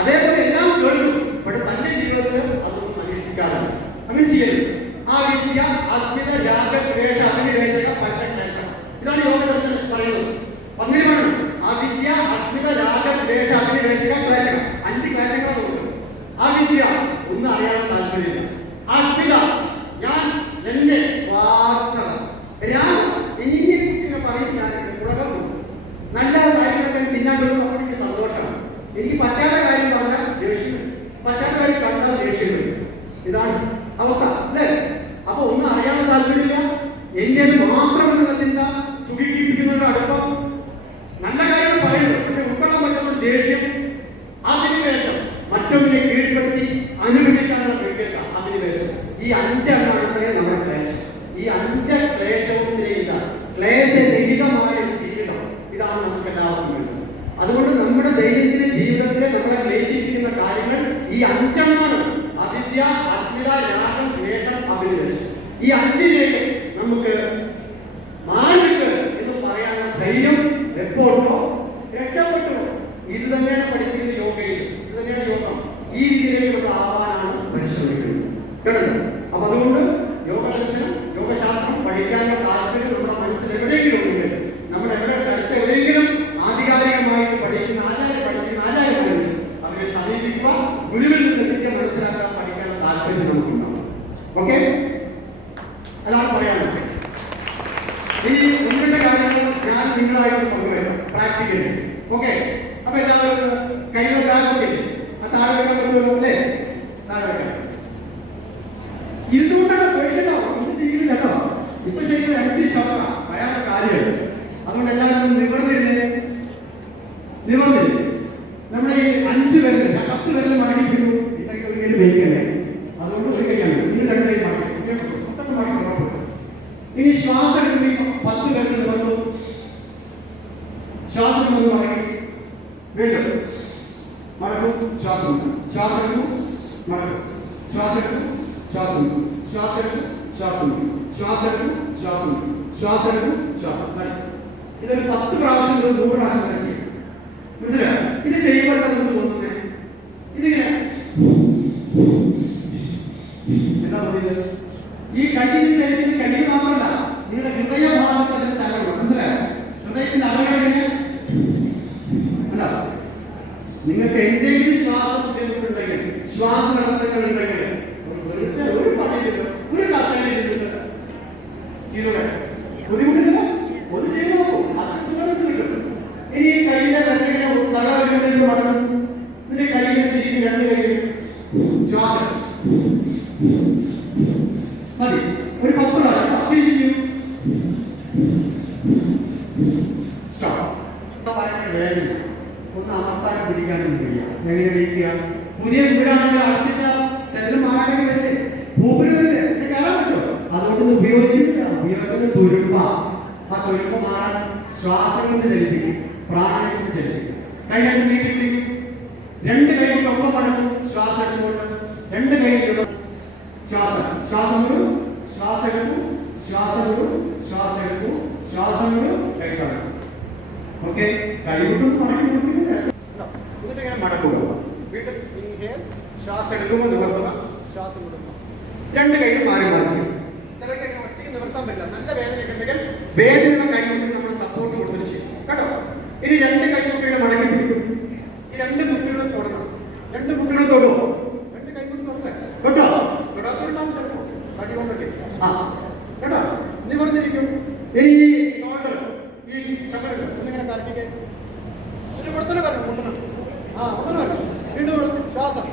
അതേപോലെ എല്ലാം കേൾക്കും, പക്ഷെ തന്റെ ജീവിതത്തിൽ അതൊന്നും അനുഷ്ഠിക്കാറില്ല. അങ്ങനെ ചെയ്യരുത്. ആ വിദ്യ അസ്മിത രാഗ ദ്വേഷ അഭിനിവേശക പഞ്ചക്ലേശം, ഇതാണ് യോഗദർശനം പറയുന്നത്. പന്നിലാണ് ആ വിദ്യ അസ്മിത രാഗ ദ്വേഷ അഭിനിവേശക ക്ലേശകം. 5 ക്ലേശങ്ങളാണ് കൊടുക്കുന്നത്. ആ വിദ്യ ഒന്നും അറിയാൻ താല്പര്യമില്ല. അസ്മിത ഞാൻ എന്റെ സ്വാർത്ഥത. രാഗം എനിയെ കുറിച്ച് പറയും, ഞാൻ ഉലകം നല്ല കാര്യങ്ങളൊക്കെ തിന്നാൻ വരുമ്പോൾ അപ്പോൾ എനിക്ക് സന്തോഷമാണ്. എനിക്ക് പറ്റാത്ത കാര്യം പറഞ്ഞാൽ ദേഷ്യം, പറ്റാത്ത കാര്യം കണ്ടാൽ ദേഷ്യം വരും. ഇതാണ് അവസ്ഥ അല്ലേ? അപ്പൊ ഒന്നും അറിയാൻ താല്പര്യമില്ല, എന്റേത് മാത്രമെന്നുള്ള ചിന്ത, സുഖിപ്പിക്കുന്നവരുടെ അടുപ്പം, നല്ല കാര്യങ്ങൾ പറയുന്നു പക്ഷെ ഉൾക്കൊള്ളാൻ പറ്റുന്ന ദേഷ്യം, അഭിനിവേശം, മറ്റൊന്നിനെ കീഴ്പ്പെടുത്തി അനുഭവിക്കാനുള്ള പ്രക്രിയ അഭിനിവേശം. ഈ 5 എണ്ണാണത്രേ നമ്മുടെ ക്ലേശം. ഈ 5 ക്ലേശവും ക്ലേശരഹിതമായ ഒരു ജീവിതം, ഇതാണ് നമുക്ക് എല്ലാവർക്കും വേണ്ടത്. അതുകൊണ്ട് നമ്മുടെ ദൈനംദിന ജീവിതത്തിലെ നമ്മളെ ക്ലേശിപ്പിക്കുന്ന കാര്യങ്ങൾ ഈ 5 എണ്ണമാണ്. അവിദ്യ, അസ്മിത, രാഗം, ദ്വേഷം, അഭിനിവേശം. ഈ 5ലേക്ക് നമുക്ക് മാറിക്ക് എന്ന് പറയാനുള്ള ധൈര്യം എപ്പോഴോ രക്ഷപ്പെട്ടോ. ഇത് തന്നെയാണ് പഠിക്കുന്നത് യോഗയിൽ, ഇത് തന്നെയാണ് യോഗം. ഈ രീതിയിലേക്കുള്ള ആവാനാണ് പരിശ്രമിക്കുന്നത് കേട്ടോ. അപ്പൊ അതുകൊണ്ട് യോഗദർശനം, യോഗശാസ്ത്രം പഠിക്കാനുള്ള താല്പര്യം നമ്മുടെ മനസ്സിൽ എവിടെയെങ്കിലും ഉണ്ടെങ്കിൽ, നമ്മൾ അടുത്ത് എവിടെയെങ്കിലും ആധികാരികമായിട്ട് പഠിക്കുന്ന ആചാര്യമാരെങ്കിൽ അവരെ സമീപിക്കുക. ഗുരുവിൽ നിന്ന് കൃത്യം മനസ്സിലാക്കാൻ പഠിക്കാനുള്ള താല്പര്യം നമുക്കുണ്ടാവും. ഓക്കെ, അതാണ് പറയാനുള്ളത്. ഈ 1-2 കാര്യങ്ങൾ ഞാൻ നിങ്ങളായിട്ട് പങ്കുവരാം പ്രാക്ടിക്കലി. ഓക്കെ, അപ്പൊ എല്ലാവരും കയ്യിലെ ബാഗൊക്കെ ആ താഴെ വെക്കാൻ പറ്റുമല്ലോ അല്ലേ? താഴെ വെക്കാം. ഇരുന്നുകൊണ്ടാണ് പേടിക്കട്ടോ, ഇത് ചെയ്യില്ല കേട്ടോ. ഇപ്പൊ ശരിക്കും എനിക്ക് സ്റ്റോപ്പാ പറയാനുള്ള കാര്യം. അതുകൊണ്ട് എല്ലാവരും നിവർന്നില്ലേ? നമ്മുടെ ഈ 5 പേരിൽ 10 പേരിൽ മടങ്ങിക്കുന്നു. ഇതൊക്കെ ഒരിക്കലും വയ്ക്കണ്ടേ? ശ്വാസം ശ്വാസം എടുക്കും മടക്കും ശ്വാസം എടുക്കും ശ്വാസം ശ്വാസം എടുക്കും ശ്വാസം ശ്വാസം എടുക്കും ശ്വാസം ശ്വാസം എടുക്കും ശ്വാസം. ഇതൊരു 10 പ്രാവശ്യം 100 പ്രാവശ്യം വരെ ചെയ്യും. മനസ്സിലായോ? ഇത് ചെയ്യുമ്പോൾ നമുക്ക് തോന്നുന്നത് ഇതിങ്ങനെ എന്താ പറയുന്നത്? ഈ കയ്യിൽ ശരീരത്തിന് കയ്യിൽ മാത്രമല്ല നിങ്ങളുടെ ഹൃദയഭാഗത്ത് അതിന് ചലനം. മനസ്സിലായോ? ഹൃദയത്തിന്റെ അവയവത്തിന് നിങ്ങൾക്ക് എന്തെങ്കിലും ശ്വാസ ബുദ്ധിമുട്ടുണ്ടെങ്കിൽ ശ്വാസതടസ്സങ്ങൾ ഉണ്ടെങ്കിൽ വെറുതെ ഒരു പണിയില്ല, ഒരു കസേരയിൽ ഇരുന്നിട്ട് ചെയ്തോടെ ബുദ്ധിമുട്ടില്ല, ഒന്ന് ചെയ്ത് നോക്കൂ, അത് സുഖം കിട്ടും. ഇനി ഈ കൈയിലെ രണ്ടിങ്ങനെ തല വരുമ്പോഴേക്കും മടങ്ങും, ഇതിന്റെ കൈയിലെ തിരിക്കും, 2 കൈയിൽ ശ്വാസം മതി. ഒരു 10 പ്രാവശ്യം അപ്പീൽ ചെയ്യും. വേദന ഒന്ന് അമർത്താൻ പിടിക്കാനൊന്നും കഴിയാം. എങ്ങനെ കഴിക്കുക? പുതിയ വീടാണെങ്കിൽ അടച്ചിട്ട് ചിലർ മാറാനും വരില്ലേ, മൂപ്പര് വരില്ലേ, എന്നെ കയറാൻ പറ്റുമോ? അതുകൊണ്ട് ഉപയോഗിക്കുന്നില്ല. ഉപയോഗിക്കുന്നത് തുരുമ്പ. ആ തുരുമ്പ് മാറാൻ ശ്വാസം കൊണ്ട് ചലിപ്പിക്കും, പ്രാണനെ കൊണ്ട് ചലിപ്പിക്കും. കൈ 2 നീട്ടി പിടിക്കും, 2 കൈ ഒപ്പം മടക്കും. ശ്വാസം എടുക്കുമ്പോൾ 2 കൈ ശ്വാസം ശ്വാസം വിടും, ശ്വാസം എടുക്കും, ശ്വാസം വിടും, ശ്വാസം എടുക്കും, ശ്വാസം വിടും, കൈ കാണും. ഓക്കെ, കൈകൊണ്ടും മടക്കി കൊടുക്കുന്നില്ല. എന്നിട്ട് ഇങ്ങനെ മടക്കുക. വീണ്ടും ഇൻഹേൽ, ശ്വാസം എടുക്കുമ്പോൾ നിവർത്തുക, ശ്വാസം വിടുക. 2 കൈ മാറി മാറി. ചിലർക്ക് ഒറ്റയ്ക്ക് നിവർത്താൻ പറ്റില്ല, നല്ല വേദനയൊക്കെ ഉണ്ടെങ്കിൽ വേദനയുള്ള കൈ കൊണ്ട് നമ്മൾ സപ്പോർട്ട് കൊടുത്തിട്ട് ചെയ്യും കേട്ടോ. ഇനി 2 കൈ കുട്ടികളെ മടക്കി പിടിക്കും. ഈ 2 കുട്ടികളെ തൊടണം. 2 കുട്ടികളെ തൊടുമോ? 2 കൈ കൊണ്ട് തൊടല്ലേ കേട്ടോ. തൊടാത്തുണ്ടാവും ചിലപ്പോൾ കടി കൊണ്ടൊക്കെ. ആ കേട്ടോ, നിവർന്നിരിക്കും. ഇനി ഈ ഷോൾഡർ, ഈ ചക്രം ഒന്നിങ്ങനെ കറക്കിക്കെ, ഇവിടെ തന്നെ വരണം, കൊണ്ടണം. ഒന്നും വരണം. വീണ്ടും ശ്വാസം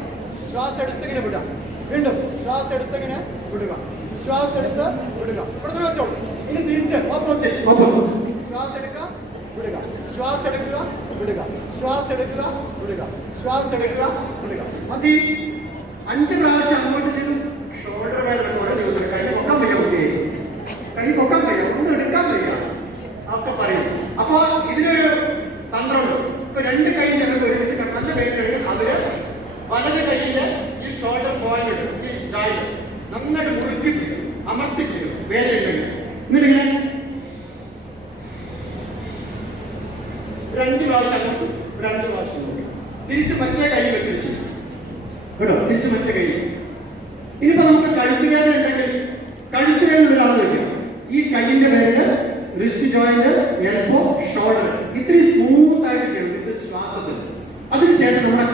ശ്വാസം എടുത്തിങ്ങനെ വിടുക. വീണ്ടും ശ്വാസം എടുത്തിങ്ങനെ വിടുക, ശ്വാസം എടുത്ത് വിടുക. ഇവിടെ തന്നെ വെച്ചോളൂ. ഇനി തിരിച്ച് ഓപ്പോസിറ്റ്. ശ്വാസം എടുക്കുക, വിടുക, ശ്വാസം എടുക്കുക, വിടുക, ശ്വാസം എടുക്കുക, വിടുക, ശ്വാസം എടുക്കുക, വിടുക. മതി. 5 പ്രാവശ്യം അങ്ങോട്ട് ചെയ്തു. ഷോൾഡർ വേദന ഓരോ ദിവസം കൈ പൊക്കാൻ വയ്യ, കുട്ടിയെ കൈ പൊക്കാൻ വയ്യ, ഒന്നും എടുക്കാൻ വയ്യ ഒക്കെ പറയും. അപ്പൊ ഇതിനൊരു തന്ത്രമുണ്ട്. ഇപ്പൊ 2 കൈ ഞങ്ങൾക്ക് ഒരുമിച്ച് നല്ല വേദന അവര് വലത് കൈയില് ഈ ഷോൾഡർ പോയിന്റ്, ഈ ജോയിന്റ് നന്നായിട്ട് മുറുക്കി അമർത്തിക്കും വേദന ഉണ്ടെങ്കിൽ. എന്നിട്ടിങ്ങനെ ഒരു 5 പ്രാവശ്യം അങ്ങോട്ട്, ഒരു 5 പ്രാവശ്യം തിരിച്ച് മറ്റേ കൈ വെച്ച് വെച്ചു കേട്ടോ. തിരിച്ച് മറ്റേ കൈ. ഇനിയിപ്പോ നമുക്ക് കഴുത്തുവേദന ഉണ്ടെങ്കിൽ കഴുത്തുവേദന ഒരാളെ വയ്ക്കാം. ഈ കൈയിന്റെ പേര് റിസ്റ്റ് ജോയിന്റ്, എൽബോ, ഷോൾഡർ ഇത്രയും സ്മൂത്ത് ആയിട്ട് ചെയ്യണം. ഇത് ശ്വാസത്തിൽ. അതിനുശേഷം നമ്മുടെ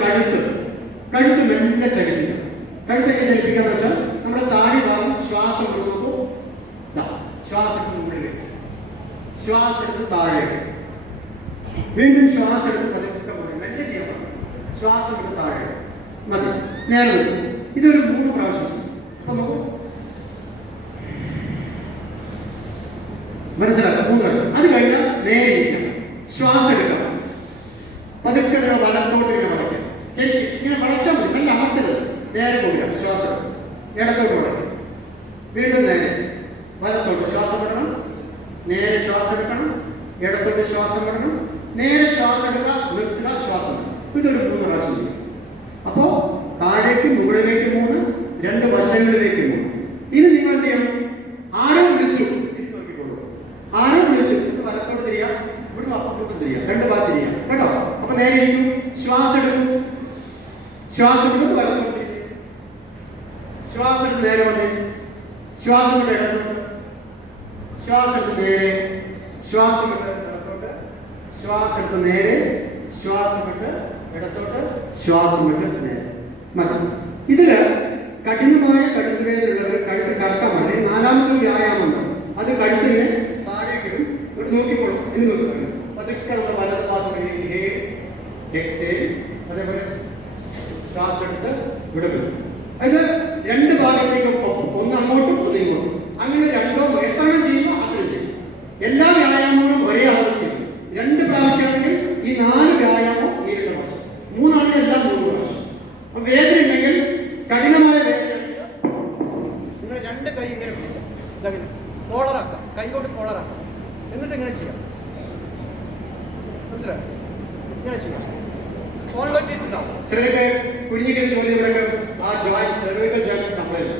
കഴുത്ത് മെല്ലെ ചലിപ്പിക്കണം. കഴുത്ത് എങ്ങനെ ചലിപ്പിക്കാന്ന് വെച്ചാൽ നമ്മുടെ താടി ഭാഗം ശ്വാസം കൊടുക്കുമ്പോൾ ശ്വാസത്തിന് മുകളിൽ, ശ്വാസം എടുത്ത് താഴെ, വീണ്ടും ശ്വാസം എടുത്ത് പതുക്കെ മെല്ലെ ചെയ്യണം. ശ്വാസം എടുത്ത് താഴെ മതി. നേരെ ഇതൊരു 3 പ്രാവശ്യം. അപ്പൊ നമുക്ക് മനസ്സിലാക്കാം. 3 പ്രാവശ്യം. അത് കഴിഞ്ഞാൽ നേരെ ഇരിക്കണം. ശ്വാസം എടുക്കണം. പതുക്കെ വലത്തോട്ട് ഇങ്ങനെ വളയ്ക്കാം. ഇങ്ങനെ വളച്ചാൽ മതി, നല്ല അമർത്തരുത്. നേരെ പോവുക. ശ്വാസം ഇടത്തോട്ട് വളയ്ക്കാം. വീണ്ടും നേരെ വലത്തോട്ട് ശ്വാസം വിടണം, നേരെ ശ്വാസം എടുക്കണം, ഇടത്തോട്ട് ശ്വാസം വിടണം, നേരെ ശ്വാസം എടുക്കുക, നിർത്തുക, ശ്വാസം. ഇതൊരു 3 പ്രാവശ്യം ചെയ്യും. അപ്പോ താഴേക്ക് മുകളിലേക്ക് 3, 2 വശങ്ങളിലേക്ക് 3. ഇനി നിങ്ങൾ എന്ത് ചെയ്യണം? ആരോ വിളിച്ചു, ആരോ വിളിച്ചു, വലത്തോട്ട് തിരിയാം, ഇവിടെ അപ്പുറത്തോട്ട് തിരിയാം, 2 ഭാഗത്ത് തിരിയാം കേട്ടോ. അപ്പൊ നേരെ ഇരിക്കും. ശ്വാസം എടുക്കും, ശ്വാസം എടുത്ത് വലത്തോട്ട് തിരിയും, ശ്വാസം എടുത്ത് നേരെ വന്നേ, ശ്വാസം കൊണ്ട് ഇടത്തോട്ട്, ശ്വാസം എടുത്ത് നേരെ, ശ്വാസം കൊണ്ട് ഇടത്തോട്ട്, ശ്വാസം എടുത്ത് നേരെ, ശ്വാസം കൊണ്ട് ഇടത്തോട്ട്, ശ്വാസം കൊണ്ട് നേരെ മതി. ഇതില് കഠിനമായ കഴുത്തുവേദനയുള്ളവർ കഴുത്ത് കറക്കമാണ്. 4ാമത്തെ വ്യായാമം. അത് കഴുത്തിനെ താഴേക്കിടും. ഇവിടെ നോക്കിക്കോളും. ഇനി നോക്കുക. പതുക്കെ നമ്മൾ വലത് ഭാഗം എക്സേൽ, അതേപോലെ ശ്വാസം എടുത്ത് വിടുക. അത് 2 ഭാഗത്തേക്ക് ഒന്ന് അങ്ങോട്ടും ഒന്ന് ഇങ്ങോട്ടും. അങ്ങനെ 2 എത്ര ചെയ്യുമോ അത്ര ചെയ്യും. എല്ലാ വ്യായാമങ്ങളും ഒരേ അളവ് ചെയ്യും. 2 പ്രാവശ്യമാണെങ്കിൽ ഈ 4 വ്യായാമം 2 പ്രാവശ്യം, 3 ആണെങ്കിൽ എല്ലാം 3 പ്രാവശ്യം. അപ്പൊ വേദന ഉണ്ടെങ്കിൽ, കഠിനമായ വേദന നിങ്ങൾ 2 കൈ ഇങ്ങനെ ഇതങ്ങനെ കോളറാക്കാം, കൈ കൊണ്ട് കോളറാക്കാം. എന്നിട്ട് ഇങ്ങനെ ചെയ്യാം. മനസ്സിലായോ? ഇങ്ങനെ ചെയ്യാം. സ്പോൺലൈറ്റിസ് ഉണ്ടാവും. ചിലർക്ക് കുഞ്ഞിക്കുന്ന ജോലി ഇവിടെ ആ ജോയിന്റ് സെർവിക്കൽ ജോയിന്റ് കംപ്ലൈന്റ്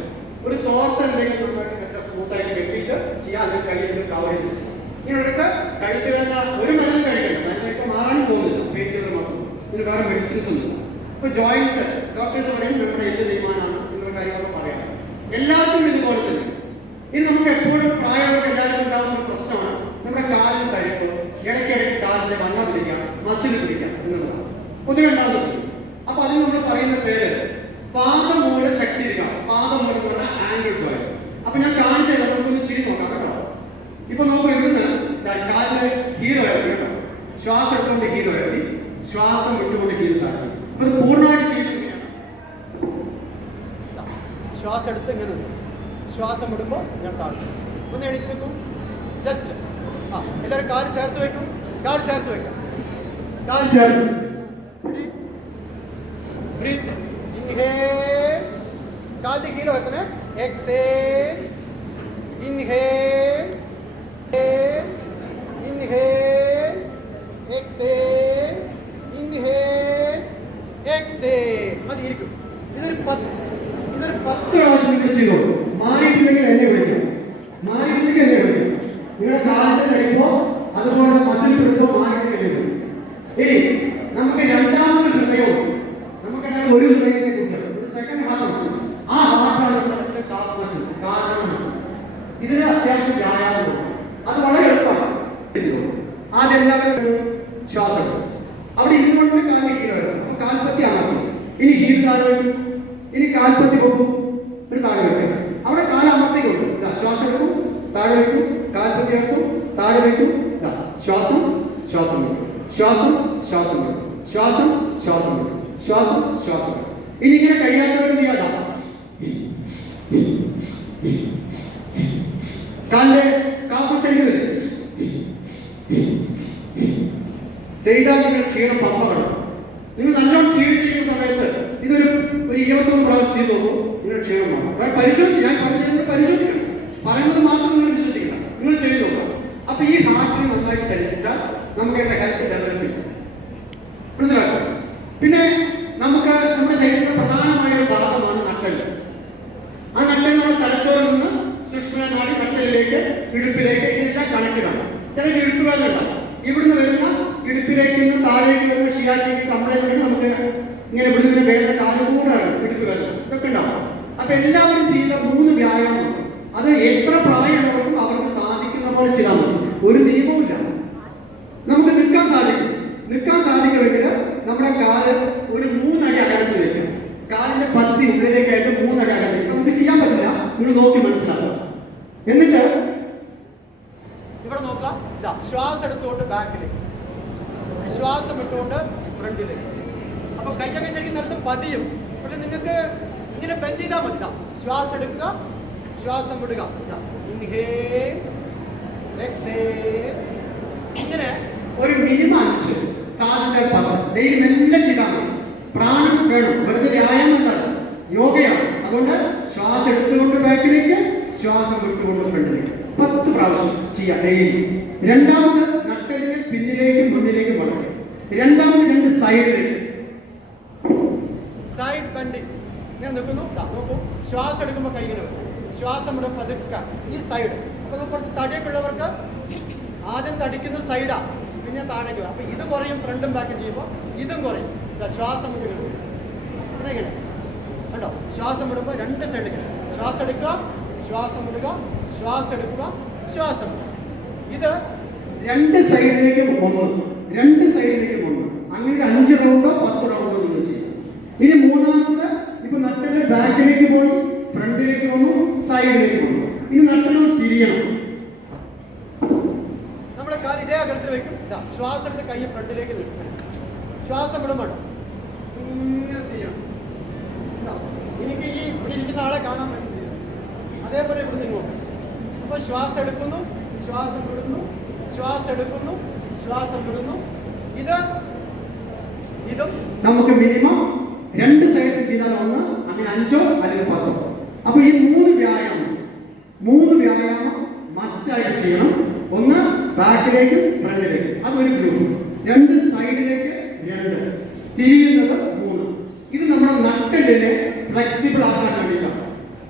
ഒരു തോർത്തല്ലെങ്കിൽ നമുക്ക് സ്മൂത്തായിട്ട് കെട്ടിയിട്ട് ചെയ്യാൻ അതിൽ കയ്യിൽ കവർ ചെയ്ത് വെച്ചു. ഇങ്ങനെയൊക്കെ കഴിക്കുന്ന ഒരു മരുന്ന് കഴിക്കണം, മരുന്ന് കഴിച്ചാൽ മാറാൻ പോകുന്നില്ല, പെയിൻ കില്ലർ മാത്രം, ഇതിന് വേറെ മെഡിസിൻസ് ഒന്നും. ഇപ്പൊ ജോയിന്റ്സ് ഡോക്ടേഴ്സ് പറയും നമ്മുടെ എന്ത് തീരുമാനമാണ് എന്നുള്ള കാര്യങ്ങളൊക്കെ പറയാം. എല്ലാത്തിനും ഇതുപോലെ തന്നെ. ഇനി നമുക്ക് എപ്പോഴും പ്രായമൊക്കെ എല്ലാവർക്കും ഉണ്ടാകുന്ന ഒരു പ്രശ്നമാണ് നമ്മുടെ കാലിന് തഴുപ്പ്, ഇടയ്ക്കിടയ്ക്ക് കാലിന്റെ വണ്ണം പിടിക്കാം, മസിൽ പിടിക്കാം എന്നുള്ളതാണ് പൊതുവെ ഉണ്ടാകുന്നത്. അപ്പൊ അതിന് നമ്മൾ പറയുന്ന പേര് പാദമൂല ശക്തി വികാസം. പാദമൂലം എന്ന് പറഞ്ഞാൽ ആംഗിൾ ജോയിന്റ്. അപ്പൊ ഞാൻ കാണിച്ചു തരാം, നമുക്കൊന്ന് ചിരി നോക്കാം കേട്ടോ. ഇപ്പൊ നമുക്ക് ഇവിടുന്ന് കാലിന്റെ ഹീറോ ആയിരുന്നു കേട്ടോ. ശ്വാസം എടുത്തുകൊണ്ട് ഹീറോ ആയി, ശ്വാസം വിട്ടുകൊണ്ട് ഹീറോ ആക്കി. അപ്പൊ ഇത് പൂർണ്ണമായിട്ട് ചെയ്യുന്നത് ശ്വാസം എടുത്ത് ഇങ്ങനെ ശ്വാസം വിടുമ്പോൾ ഞാൻ താഴ്ത്തും. ഒന്ന് എണീറ്റ് നിൽക്കും, ജസ്റ്റ് എല്ലാവരും കാല് ചേർത്ത് വെക്കും, കാല് ചേർത്ത് വെക്കാം, കാല് ചേർത്ത് ബ്രീത്ത്. ഇൻഹേൽ, കാലിന്റെ ഹീറോ എത്തണേ. Exhale, inhale, inhale, exhale, inhale, exhale. മതി, ഇരിക്കും. ഇതൊരു 10 പ്രാവശ്യം നിങ്ങൾ ചെയ്തോളൂ. മാറിയിട്ടില്ലെങ്കിൽ എന്നെ വിളിക്കാം, മാറിയിട്ടില്ലെങ്കിൽ എന്നെ വിളിക്കാം. നിങ്ങളുടെ കാലത്ത് കഴിയുമ്പോൾ അതുപോലെ മസിൽ പിടുത്തോ മാറിയിട്ടില്ലെങ്കിൽ എന്നെ വിളിക്കും. ഇനി നമുക്ക് രണ്ടാമതൊരു ഹൃദയവും, നമുക്ക് ഒരു ഹൃദയത്തെ കുറിച്ച് ഒരു സെക്കൻഡ് ഹാർട്ട്. ആ ഹാർട്ടാണ് ഇതിന് അത്യാവശ്യം വ്യായാമം. അത് വളരെ എളുപ്പമാണ്. ആദ്യം എല്ലാവരും ശ്വാസം അവിടെ ഇരുന്നുകൊണ്ട് കാലിന് കീഴ് വരും, കാൽപ്പത്തി അമർത്തും. ഇനി ഹീൽ താഴെ വയ്ക്കും, ഇനി കാൽപ്പത്തി പൊക്കും, ഒരു താഴെ വയ്ക്കുക. അവിടെ കാല അമർത്തി കൊടുക്കും. ശ്വാസം എടുക്കും, താഴെ വയ്ക്കും, കാൽപ്പത്തി എടുക്കും, താഴെ വയ്ക്കും. ശ്വാസം ശ്വാസം വയ്ക്കും, ശ്വാസം ശ്വാസം വയ്ക്കും, ശ്വാസം ശ്വാസം വയ്ക്കും, ശ്വാസം ശ്വാസം വയ്ക്കും. ഇനി ഇങ്ങനെ കഴിയാത്തവർ എന്ത് ചെയ്യാം? കാലിന്റെ കാപ്പ് ചെയ്യുന്നത് ചെയ്താൽ നിങ്ങൾ ക്ഷീണം പമ്പ കാണും. നിങ്ങൾ നല്ലോണം ക്ഷീണിച്ചിരിക്കുന്ന സമയത്ത് ഇതൊരു 21 പ്രാവശ്യം ചെയ്ത് നോക്കൂ, നിങ്ങൾ ക്ഷീണം മാറും. പരിശോധിച്ച് ഞാൻ പരിശോധിക്കണം, പറയുന്നത് മാത്രം നിങ്ങൾ വിശ്വസിക്കണം, നിങ്ങൾ ചെയ്ത് നോക്കാം. അപ്പൊ ഈ ഹാർട്ടിന് നന്നായി ചലിച്ചാൽ നമുക്ക് എന്റെ ഹെൽത്ത് ഡെവലപ്പ് ചെയ്യും. മനസ്സിലാക്കാം. പിന്നെ നമുക്ക് നമ്മുടെ ശരീരത്തിലെ പ്രധാനമായ ഒരു ഭാഗമാണ് നട്ടെല്ല്. ആ നട്ടെല്ല് നമ്മുടെ തലച്ചോറിൽ നിന്ന് സുഷ്മനാടി നട്ടെല്ലിലേക്ക്, ഇടുപ്പിലേക്ക്, ഇതെല്ലാം കണക്റ്റഡാണ്. ചില ഇടുപ്പുകളുണ്ടാവും. ഇവിടുന്ന് വരുന്ന ഇടുപ്പിലേക്ക് നിന്ന് താഴേക്ക് വരുന്ന ഷിയാറ്റിക്ക് കംപ്ലൈന്റ് നമുക്ക് ഇങ്ങനെ ഇവിടുന്ന് വേദന കാലുകൂടാണ് ഇടുപ്പ് വേദന, ഇതൊക്കെ ഉണ്ടാവും. അപ്പൊ എല്ലാവരും ചെയ്യുന്ന 3 വ്യായാമം, അത് എത്ര പ്രായമുള്ളവർക്കും അവർക്ക് സാധിക്കുന്ന പോലെ ചെയ്താൽ മതി. ഒരു നിയമവുമില്ല. നമുക്ക് നിൽക്കാൻ സാധിക്കുമെങ്കിൽ നമ്മുടെ കാല് ഒരു 3 അടി അകലത്തിൽ വെക്കാം. കാലിന്റെ പത്തി ഉള്ളിലേക്കായിട്ട് 3 അടി അകലത്തിൽ നമുക്ക് ചെയ്യാൻ പറ്റില്ല. നിങ്ങൾ നോക്കി മനസ്സിലാക്കുക. എന്നിട്ട് ഇവിടെ നോക്കാം, ശ്വാസം എടുത്തുകൊണ്ട് ബാക്കിലേക്ക്, ശ്വാസം വിട്ടുകൊണ്ട് ഫ്രണ്ടിലേക്ക്. അപ്പൊ കൈയൊക്കെ ശരിക്കും നടത്തും പതിയും. പക്ഷെ നിങ്ങൾക്ക് ഇങ്ങനെ ബെൻഡ് ചെയ്താൽ മതി. ശ്വാസം എടുക്കുക, ശ്വാസം വിടുക, ഇൻഹേൽ, എക്സേൽ. ഇങ്ങനെ ഒരു മിനിമം 5 സാധിച്ചാൽ 10 ഡെയിലി മെല്ലെ ചെയ്താൽ മതി. പ്രാണം വേണം, വെറുതെ വ്യായാമം ഉണ്ടാകും, യോഗയാണ്. അതുകൊണ്ട് ശ്വാസം എടുത്തുകൊണ്ട് ബാക്കിലേക്ക്, ശ്വാസം വിട്ടുകൊണ്ട് ഫ്രണ്ടിലേക്ക് 10 പ്രാവശ്യം ചെയ്യാം ഡെയിലി. രണ്ടാമത് നട്ടെല്ലിനെ പിന്നിലേക്കും മുന്നിലേക്കും വളരും. രണ്ടാമത് 2 സൈഡിലേക്ക്, സൈഡ് ബെൻഡിങ്. ഇങ്ങനെ നിൽക്കുന്നു, നോക്കൂ. ശ്വാസം എടുക്കുമ്പോൾ കൈ ഇങ്ങനെ വരും, ശ്വാസം ഇവിടെ പതുക്കെ ഈ സൈഡ്. അപ്പൊ കുറച്ച് തടിയൊക്കെ ഉള്ളവർക്ക് ആദ്യം തടിക്കുന്ന സൈഡാ, പിന്നെ താഴേക്ക്. അപ്പൊ ഇത് കുറയും, ഫ്രണ്ടും ബാക്കും ചെയ്യുമ്പോൾ ഇതും കുറയും. ശ്വാസം ഇങ്ങനെ കണ്ടോ, ശ്വാസം വിടുമ്പോൾ 2 സൈഡ് ഇങ്ങനെ. ശ്വാസം എടുക്കുക, ശ്വാസം വിടുക, ശ്വാസം എടുക്കുക, ശ്വാസം വിടുക. ഇത് 2 സൈഡിലേക്കും 2 സൈഡിലേക്കും 1. അങ്ങനെ 5 റൗണ്ടോ 10 റൗണ്ടോ നിങ്ങൾ ചെയ്യും. ഇനി മൂന്നാമത് ഇപ്പൊ നട്ടെല്ല് ബാക്കിലേക്ക് പോകണം, ഫ്രണ്ടിലേക്ക് പോകണം, സൈഡിലേക്ക് പോകണം. ഇനി നട്ടെല്ല് തിരിയണം. നമ്മുടെ കാല് ഇതേ അകലത്തിൽ വെക്കും. ശ്വാസം എടുത്ത് കൈ ഫ്രണ്ടിലേക്ക് നിൽക്കും, ശ്വാസം വിടുമ്പോൾ ഇങ്ങനെ തിരിയണം. എനിക്ക് ഈ ഇവിടെ ഇരിക്കുന്ന ആളെ കാണാൻ വേണ്ടി അതേപോലെ ഇവിടെ നിങ്ങോട്ട്. അപ്പൊ ശ്വാസം എടുക്കുന്നു, ശ്വാസം വിടുന്നു, ശ്വാസം എടുക്കുന്നു, ശ്വാസം വിടുന്നു. ഇതും നമുക്ക് മിനിമം 2 സൈഡിൽ ചെയ്താൽ 1, അങ്ങനെ 5 അല്ലെങ്കിൽ 10. അപ്പൊ ഈ 3 വ്യായാമം മസ്റ്റ് ആയിട്ട് ചെയ്യണം. 1 ബാക്കിലേക്ക്, ഫ്രണ്ടിലേക്ക്, അതൊരു ഗ്രൂപ്പ്. 2 സൈഡിലേക്ക്, 2 തിരിയുന്നത് 3. ഇത് നമ്മുടെ നട്ടെല്ലിനെ ഫ്ലെക്സിബിൾ ആക്കാൻ വേണ്ടിയിട്ടാണ്.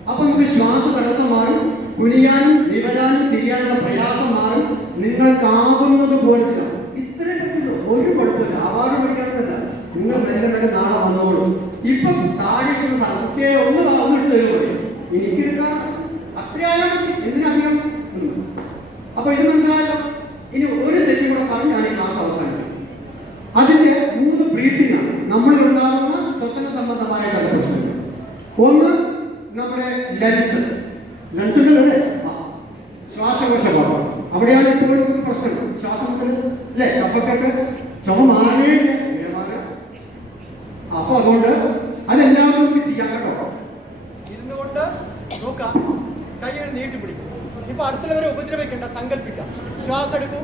അപ്പൊ നമുക്ക് ശ്വാസ തടസ്സം മാറും, കുനിയാനും നിവരാനും തിരിയാനുള്ള പ്രയാസം മാറും, നിങ്ങൾക്കാകുന്നത് പോലെ ചെയ്യാം. ഇത്രയും പറ്റുള്ളൂ, ഒരു കുഴപ്പമില്ല. അവാർഡ് പഠിക്കാനല്ല, നിങ്ങൾ മെല്ലെ മെല്ലെ നാളെ വന്നോളൂ. ഇപ്പം താഴേക്കുള്ള സത്യെ ഒന്ന് വന്നിട്ട് തരുമോ? എനിക്കെടുക്കാം, അത്രയായാൽ മതി, എന്തിനധികം. അപ്പൊ ഇത് മനസ്സിലായല്ലോ. ഇനി ഒരു സെറ്റ് കൂടെ പറഞ്ഞാണ് ഈ ക്ലാസ് അവസാനിക്കുന്നത്. അതിന്റെ 3 ബ്രീത്തിങ് ആണ് നമ്മളിൽ ഉണ്ടാകുന്ന ശ്വസന സംബന്ധമായ ചില പ്രശ്നങ്ങൾ. ഒന്ന് നമ്മുടെ ലങ്സ് ഉണ്ടല്ലേ, ശ്വാസകോശ ഭാഗം, അവിടെയാണ് ഇപ്പോഴും ഒരു പ്രശ്നം. ശ്വാസം അല്ലേ, കഫക്കെട്ട്, ചുമ മാറണേ. അപ്പൊ അതുകൊണ്ട് അതെല്ലാവരും നമുക്ക് ചെയ്യാൻ കേട്ടോ. ഇരുന്നുകൊണ്ട് നോക്കാം, കൈകൾ നീട്ടി പിടിക്കും. ഇപ്പൊ അടുത്തുള്ളവരെ ഉപദ്രവിക്കണ്ട, സങ്കല്പിക്കാം. ശ്വാസം എടുക്കും,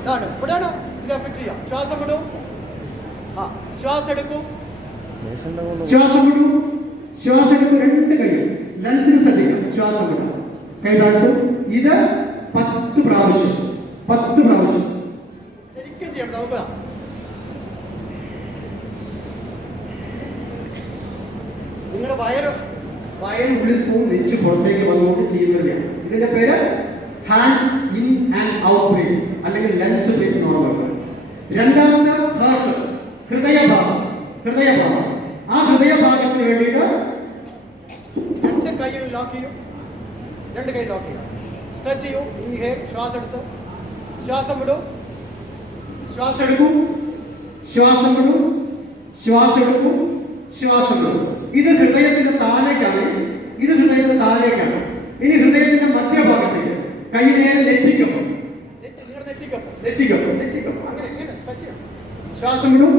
ഇതാണ് ഇവിടെയാണ് ഇത് എഫക്ട് ചെയ്യാം. ശ്വാസം വിടും, ശ്വാസം എടുക്കും, ശ്വാസം വിടും, ശ്വാസം എടുക്കും. 2 കൈ ലങ്സിന് ശ്രദ്ധിക്കാം. ശ്വാസം വിടും, കൈ താഴ്ത്തും. ഇത് 10 പ്രാവശ്യം ശരിക്കും ചെയ്യണം. നമുക്ക് നിങ്ങളുടെ വയറുള്ളിൽ പോവും, നെഞ്ച് പുറത്തേക്ക് വന്നുകൊണ്ട് ചെയ്യുന്നവരെയാണ്. ഇതിന്റെ പേര് hands in and out breath, അല്ലെങ്കിൽ ലങ്സ് ബ്രീത്ത് നോർമൽ. രണ്ടാമത്തെ ഹാർട്ട്, ഹൃദയഭാഗം. ആ ഹൃദയഭാഗത്തിന് വേണ്ടിയിട്ട് 2 കൈ ലോക്ക് ചെയ്യും, 2 കൈ ലോക്ക് ചെയ്യും. സ്ട്രെച്ച് ചെയ്യും. ഇൻഹേൽ, ശ്വാസം എടുത്ത്, ശ്വാസം വിടും, ശ്വാസം എടുക്കും, ശ്വാസം വിടും, ശ്വാസം എടുക്കും, ശ്വാസം വിടും. ഇത് ഹൃദയത്തിന്റെ താഴേക്കാണ്. ഇനി ഹൃദയത്തിന്റെ മധ്യഭാഗത്തേക്ക് കൈ നേരെ നെറ്റിക്കൊപ്പം. അങ്ങനെ സ്ട്രെച്ച് ചെയ്യണം. ശ്വാസം വിടും,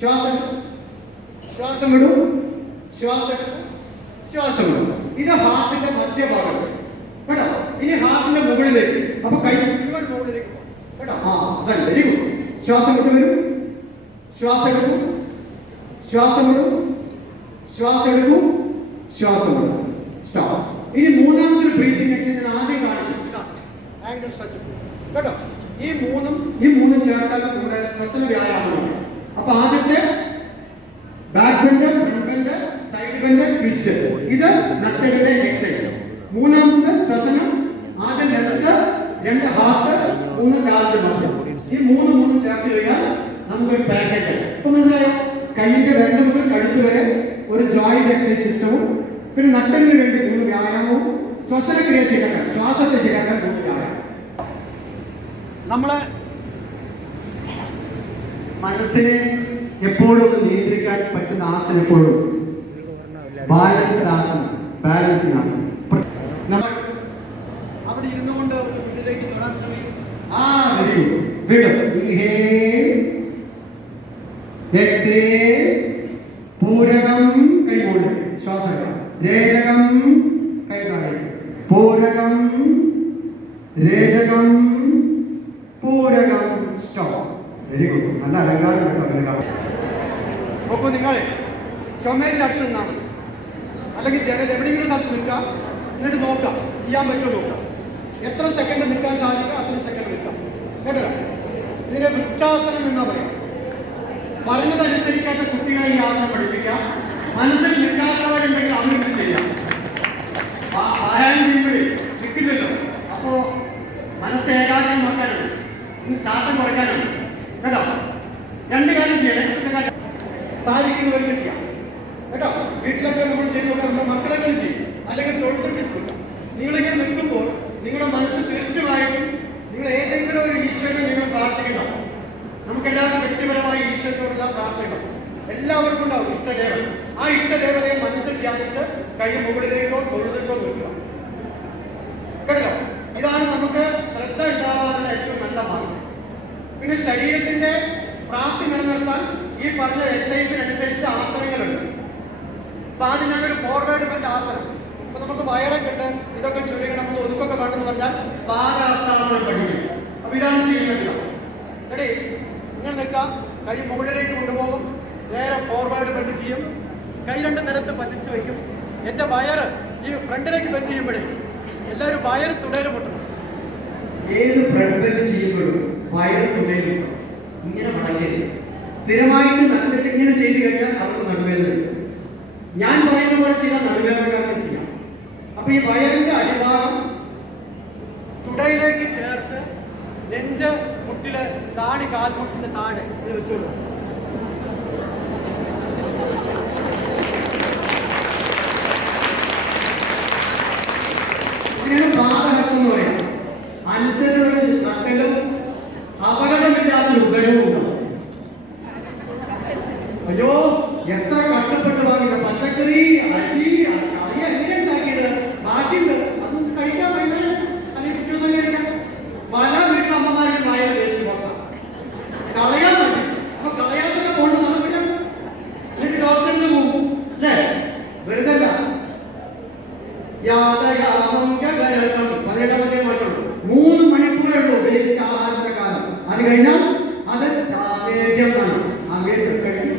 ശ്വാസം വിടും, ശ്വാസം വിടും. ഇത് ഹാർട്ടിന്റെ മധ്യഭാഗം കേട്ടോ. ഇനി ഹാർട്ടിന്റെ മുകളിലേക്ക്, അപ്പൊ കൈ മുഴുവൻ മുകളിലേക്ക് പോകും കേട്ടോ. അതല്ല, വെരി ഗുഡ്. ശ്വാസം വിട്ട് വരും, ശ്വാസം എടുക്കും, ശ്വാസം വിടും, ശ്വാസം എടുക്കും, ശ്വാസം വിടും. സ്റ്റോപ്പ്. ഇനി മൂന്നാമതൊരു ബ്രീത്തിങ് എക്സസൈസ് ഞാൻ ആദ്യം കാണിച്ചു, ആംഗിൾ സ്ട്രെച്ച് കേട്ടോ. ഈ മൂന്നും ചേർത്താൽ നമ്മുടെ ശ്വസന വ്യായാമമാണ്. അപ്പൊ ആദ്യത്തെ back bend, front bend, side bend, twist. ഇത് നട്ടെല്ലിന്റെ എക്സസൈസ്. മൂന്നാമത്തെ ശ്വസനം, ആദ്യം ലങ്സ്, 2 ഹാർട്ട്, 3 കാലിന്റെ മസിൽ. ഈ മൂന്നും ചേർത്ത് കഴിഞ്ഞാൽ നമുക്കൊരു പാക്കേജ്. ഇപ്പൊ മനസ്സിലായോ? കൈയിന്റെ വിരൽ മുതൽ കഴുത്ത് വരെ ഒരു ജോയിന്റ് എക്സസൈസ് സിസ്റ്റവും, പിന്നെ നട്ടലിന് വേണ്ടി 3 വ്യായാമവും, ശ്വസനക്രിയ ശരിയാക്കാൻ, ശ്വാസത്തെ ശരിയാക്കാൻ 3 വ്യായാമം. നമ്മളെ മനസ്സിനെ എപ്പോഴും ഒന്ന് നിയന്ത്രിക്കാൻ പറ്റുന്ന ആസനം എപ്പോഴും ബാലൻസ്ഡ് ആസനം. അവിടെ ഇരുന്നുകൊണ്ട് വീട്ടിലേക്ക് തൊടാൻ ശ്രമിക്കും. പൂരകം കൈകൊണ്ട് ശ്വാസം, രേചകം കൈ താഴെ, പൂരകം രേചകം പൂരകം. സ്റ്റോപ്പ്. Very good. നല്ല അലങ്കാരം കേട്ടോ. നോക്കൂ, നിങ്ങൾ ചുമരിന്റെ അടുത്ത് നിന്നാണ്, അല്ലെങ്കിൽ ജനൽ എവിടെയെങ്കിലും സ്ഥലത്ത് നിൽക്കാം. എന്നിട്ട് നോക്കാം, ചെയ്യാൻ പറ്റുമോ നോക്കാം. എത്ര സെക്കൻഡ് നിൽക്കാൻ സാധിക്കും അത്രയും സെക്കൻഡ് നിൽക്കാം കേട്ടോ. ഇതിനെ വൃത്താസനം എന്നാ പറയാം. പറഞ്ഞതനുസരിക്കാത്ത കുട്ടികളെ ഈ ആസനം പഠിപ്പിക്കാം. മനസ്സിൽ നിൽക്കാത്തവരുണ്ടെങ്കിൽ അവർക്ക് ചെയ്യാം. പാരായണം ചെയ്യുമ്പോഴേ നിൽക്കില്ലല്ലോ, അപ്പോ മനസ്സ് ഏകാഗ്രം നോക്കാനാണ്, ചാട്ടം കുറയ്ക്കാനാണ് കേട്ടോ. 2 കാര്യം ചെയ്യണം. സാധിക്കുന്നവർക്ക് ചെയ്യാം കേട്ടോ. വീട്ടിലൊക്കെ നമ്മൾ ചെയ്ത് നോക്കാം, നമ്മുടെ മക്കളൊക്കെ ചെയ്യും, അല്ലെങ്കിൽ തൊഴിൽ കൊടുക്കാം. നിങ്ങളിങ്ങനെ നിൽക്കുമ്പോൾ നിങ്ങളുടെ മനസ്സ് തീർച്ചയായിട്ടും നിങ്ങൾ ഏതെങ്കിലും ഒരു ഈശ്വരനെ നിങ്ങൾ പ്രാർത്ഥിക്കണം. നമുക്കെല്ലാവരും വ്യക്തിപരമായി ഈശ്വരനോടുള്ള പ്രാർത്ഥിക്കണം. എല്ലാവർക്കും ഉണ്ടാവും ഇഷ്ടദേവൻ. ആ ഇഷ്ടദേവതയെ മനസ്സിൽ ധ്യാനിച്ച് കൈ മുകളിലേക്കോ തൊഴുതിട്ടോ നിൽക്കുക കേട്ടോ. ഇതാണ് നമുക്ക് ശ്രദ്ധ ഉണ്ടാവാനുള്ള ഏറ്റവും നല്ല മാർഗം. പിന്നെ ശരീരത്തിന്റെ പ്രാപ്തി നിലനിർത്താൻ ഈ പറഞ്ഞ എക്സസൈസിനനുസരിച്ച് ആസനങ്ങളുണ്ട്. അപ്പൊ ആദ്യം ഞാനൊരു ഫോർവേഡ് ബെൻഡ് ആസനം. അപ്പൊ നമുക്ക് വയറൊക്കെ ഉണ്ട്, ഇതൊക്കെ ചുരുങ്ങണം, നമ്മൾ ഒതുക്കൊക്കെ വേണമെന്ന് പറഞ്ഞാൽ പാദാസനം പഠിക്കും. അപ്പൊ ഇതാണ് ചെയ്യുന്നത്. റെഡി? ഇങ്ങനെ നിൽക്കാം, കൈ മുകളിലേക്ക് കൊണ്ടുപോകും, നേരെ ഫോർവേഡ് ബെൻഡ് ചെയ്യും, കൈ 2 നിലത്ത് പതിച്ച് വയ്ക്കും. എന്റെ വയറ് ഈ ഫ്രണ്ടിലേക്ക് ബെൻഡ് ചെയ്യുമ്പോഴേ എല്ലാവരും വയറ് തുടരെ മുട്ടണം. ഏത് ഫ്രണ്ട് ബെൻഡ് ചെയ്യുമ്പോഴും വയറ് തുടരെ ഇങ്ങനെ മടങ്ങരുത്. സ്ഥിരമായിട്ട് നട്ടിട്ട് ഇങ്ങനെ ചെയ്ത് കഴിഞ്ഞാൽ അവർക്ക് നടുവേദന വരും. ഞാൻ പറയുന്ന പോലെ ചെയ്താൽ നടുവേദനക്കാർക്ക് ചെയ്യാം. അപ്പൊ ഈ വയറിന്റെ അടിഭാഗം തുടയിലേക്ക് ചേർത്ത് നെഞ്ച് മുട്ടില് താടി കാൽമുട്ടിന്റെ താഴെ ഇത് വെച്ചോളൂ. ഇതിനാണ് പാദഹസ്തം എന്ന് പറയാം. അനുസരണ നട്ടലും അപകടമില്ലാത്തൊരു ഉപരവും ഉണ്ടാവും. അയ്യോ എത്ര കഷ്ടപ്പെട്ട് വാങ്ങിയത് പച്ചക്കറി അരി കറി എങ്ങനെ ഉണ്ടാക്കിയത് ബാക്കിയുണ്ട് അത് കഴിക്കാൻ പറ്റില്ല. അല്ലെങ്കിൽ പിറ്റേ ദിവസം കഴിക്കാം. പല വീട്ടിൽ അമ്മമാർക്ക് വയറ് വേസ്റ്റ് ബോക്സാണ് കളയാൻ പറ്റും. അപ്പൊ കളയാത്തൊക്കെ കൊണ്ട് സമർപ്പിക്കാം. എന്നിട്ട് ഡോക്ടറിന് പോകും അല്ലേ? വെറുതെ യാതയാമം ഗഗരസം 18 വർഷം 3 മണിക്കൂറേ ഉള്ളൂ ഉപയോഗിച്ച ആഹാരത്തിന്റെ കാലം. അത് കഴിഞ്ഞാൽ അത് ചാവേദ്യമാണ്. ആവേദ്യം കഴിഞ്ഞു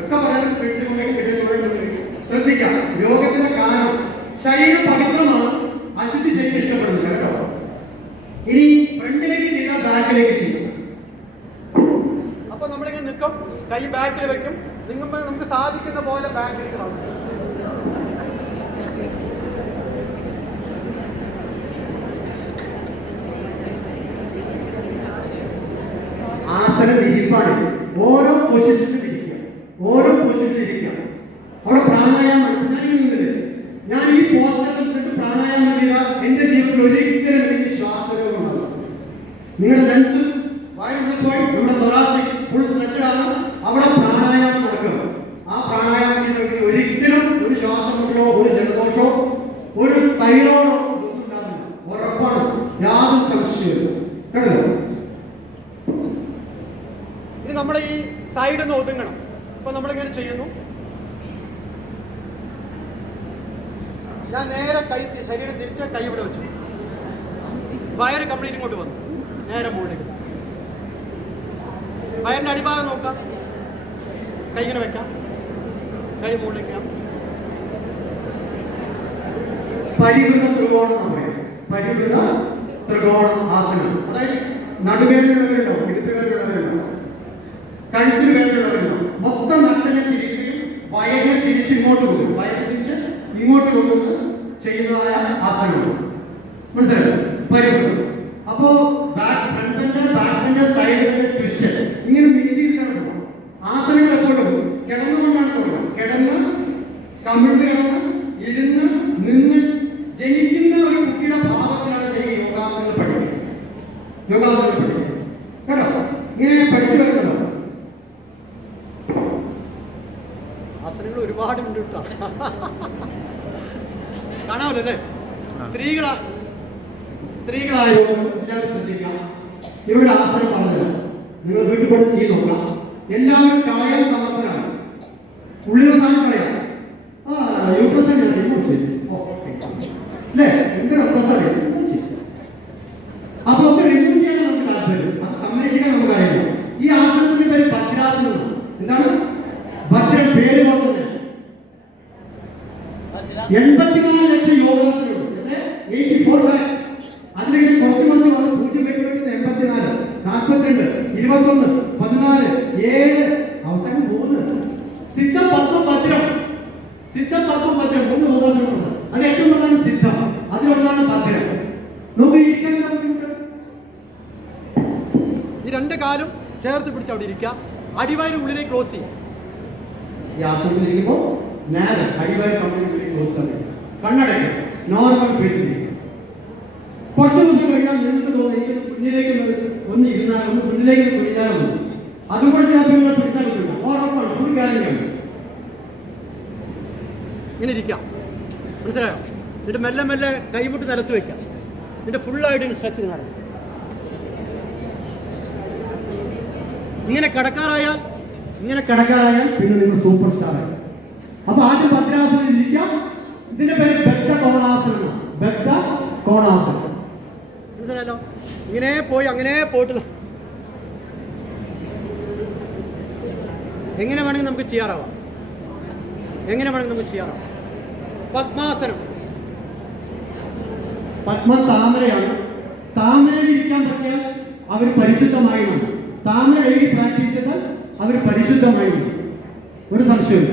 ഒക്കെ പറയാൻ ശ്രദ്ധിക്കാം. രോഗത്തിന്റെ കാരണം ശരീരം പവിത്രമാണ്, അശുദ്ധി ശരീരം ഇഷ്ടപ്പെടുന്നില്ല കേട്ടോ. ഇനി ഫ്രണ്ടിലേക്ക് ചെയ്യുക, ബാക്കിലേക്ക് ചെയ്യുക. അപ്പൊ നമ്മളിങ്ങനെ നിൽക്കും, കൈ ബാക്കിൽ വെക്കും. നിങ്ങുമ്പോൾ നമുക്ക് സാധിക്കുന്ന പോലെ ബാക്കിലേക്ക് കാണും. ആസനം ഇരിപ്പാണ്. ഓരോ പൊസിഷനിലും ഇരിക്കുക, ഓരോ പൊസിഷനിൽ ഇരിക്കുക. അവിടെ പ്രാണായാമം ഞാൻ ഈ പോസ്റ്ററിൽ നിന്നിട്ട് പ്രാണായാമം ചെയ്താൽ എന്റെ ജീവിതത്തിൽ ഒരിക്കലും എനിക്ക് ശ്വാസരോഗം ഉണ്ടാകും. നിങ്ങളുടെ ലങ്സ് വായുള്ളിൽ പോയി നമ്മുടെ തൊറാസിക് ഫുൾ സ്ട്രെച്ചഡ് ആണ്. അവിടെ പ്രാണായാമം നടക്കണം. ആ പ്രാണായാമം ചെയ്ത ഒരിക്കലും ഒരു ശ്വാസമുട്ടോ ഒരു ജലദോഷമോ ഒരു തൈറോയിഡോ ഒന്നും ഉണ്ടാവില്ല. ഉറപ്പാണ്, യാതൊരു സംശയവും കേട്ടോ. ഇനി നമ്മുടെ ഈ സൈഡ് ഒന്ന് ഒതുങ്ങണം. അപ്പൊ നമ്മളിങ്ങനെ ചെയ്യുന്നു. ഞാൻ നേരെ കൈ ശരീരം തിരിച്ച് കൈ ഇവിടെ വെച്ചു. വയറ് കംപ്ലീറ്റ് ഇങ്ങോട്ട് വന്നു, നേരെ മുകളിലേക്ക്. വയറിന്റെ അടിഭാഗം നോക്കാം. കൈ ഇങ്ങനെ വെക്കാം, കൈ മുകളിലേക്ക് വെക്കാം. പരിവൃത ത്രികോണം പറയാം. പരിവൃത ത്രികോണം ആസനം. അതായത് നടുവേദനയുള്ളവരുണ്ടോ, ഇടുത്തുവേദനയുള്ളവരുണ്ടോ, കഴുത്തിന് വേദനയുള്ളവരുണ്ടോ, മൊത്തം നട്ടനെ തിരിക്കുകയും വയറിനെ തിരിച്ച് ഇങ്ങോട്ട് പോകും. വയറിനെ തിരിച്ച് ഇങ്ങോട്ട് കൊണ്ടുവന്ന് ചെയ്യുന്നതായ ആസനമാണ്. മനസ്സിലായോ? പരിവൃതം. അപ്പോ ഫ്രണ്ടിന്റെ സൈഡിന്റെ ട്വിസ്റ്റ് ഇങ്ങനെ മിക്സ് ചെയ്ത് കിടക്കണം. ആസനങ്ങൾ എപ്പോഴും കിടന്നുകൊണ്ടാണ് തുടങ്ങുന്നത്. കിടന്ന് കമിഴ്ന്ന് കിടന്ന് ഇരുന്ന് നിന്ന് ജനിക്കുന്ന ഒരു കുട്ടിയുടെ ഭാവത്തിലാണ് ശരി യോഗാസനങ്ങൾ പഠിക്കുന്നത്. യോഗാസനങ്ങൾ പഠിക്കുന്നത് കേട്ടോ. ഇങ്ങനെ പഠിച്ചു വരുന്നതോ ആസനങ്ങൾ ഒരുപാടുണ്ട് കേട്ടോ. കാണാമല്ലോ അല്ലേ? സ്ത്രീകളായോ എല്ലാവരും ശ്രദ്ധിക്കാം. ഇവിടെ ആസനം പറഞ്ഞത് നിങ്ങൾ വീട്ടിൽ പോയി ചെയ്ത് നോക്കാം. എല്ലാവരും കളയാൻ സമർത്ഥരാണ്. ഉള്ളിലെ സാധനം കളയാം. യൂട്രസ് അല്ലേ എന്ത് അപ്പൊ ഒക്കെ റിമൂവ് ചെയ്യാൻ നമുക്ക് താല്പര്യം, അത് സംരക്ഷിക്കാൻ നമുക്ക് അറിയാം. ഈ ആസനത്തിന്റെ പേര് ഭദ്രാസനം. എന്താണ് ഭദ്രൻ? പേര് പറഞ്ഞത് 84 ലക്ഷം യോഗാസനങ്ങളുണ്ട്. 84 lakhs. അതിലേക്ക് കുറച്ച് 0 84 42 21 14 7 അവസാനം 3 സിദ്ധം പത്മം ഭദ്രം. സിദ്ധം പത്മം ഭദ്രം 3 യോഗാസനങ്ങളുണ്ട്. അത് ഏറ്റവും പ്രധാനം സിദ്ധം, അതിലൊന്നാണ് ഭദ്രം. നമുക്ക് ഇരിക്കാൻ ഈ 2 കാലും ചേർത്ത് പിടിച്ച് അവിടെ ഇരിക്കാം. അടിവയറ് ഉള്ളിലേക്ക് ക്ലോസ് ചെയ്യാം. ഈ ആസനത്തിൽ ഇരിക്കുമ്പോൾ നേരെ അടിവയറ് കംപ്ലീറ്റ് ക്ലോസ് ആണ്. കണ്ണടയ്ക്കാം. Normal breathing. കുറച്ച് ദിവസം കഴിഞ്ഞാൽ നിങ്ങൾക്ക് തോന്നി മുന്നിലേക്ക് ഒന്ന് ഇരുന്നാൽ ഒന്ന് മുന്നിലേക്ക് കുഴിഞ്ഞാലൊന്നും അതും കൂടെ ചിലപ്പോൾ നിങ്ങൾ പിടിച്ചാൽ കിട്ടില്ല. ഉറപ്പാണ്, ഫുൾ ഗ്യാരണ്ടിയാണ്. ഇങ്ങനെ ഇരിക്കാം. മനസ്സിലായോ? എന്നിട്ട് മെല്ലെ മെല്ലെ കൈമുട്ട് നിലത്ത് വയ്ക്കാം. എന്നിട്ട് ഫുള്ളായിട്ട് സ്ട്രെച്ച് നടക്കും. ഇങ്ങനെ കിടക്കാറായാൽ പിന്നെ നിങ്ങൾ സൂപ്പർ സ്റ്റാർ ആയി. അപ്പൊ ആദ്യം ഭദ്രാസനം ഇരിക്കാം. ഇതിന്റെ പേര് ബദ്ധ കോണാസനം. ബദ്ധ കോണാസനം. മനസ്സിലായല്ലോ? ഇങ്ങനെ പോയി അങ്ങനെ പോയിട്ടില്ല. എങ്ങനെ വേണമെങ്കിൽ നമുക്ക് ചെയ്യാറാവാം. പത്മാസനം. പത്മ താമരയാണ്. താമരയിൽ ഇരിക്കാൻ പറ്റിയാൽ അവർ പരിശുദ്ധമായിരുന്നു. താമര എഴുതി പ്രാക്ടീസ് ചെയ്താൽ അവർ പരിശുദ്ധമായി. ഒരു സംശയമില്ല.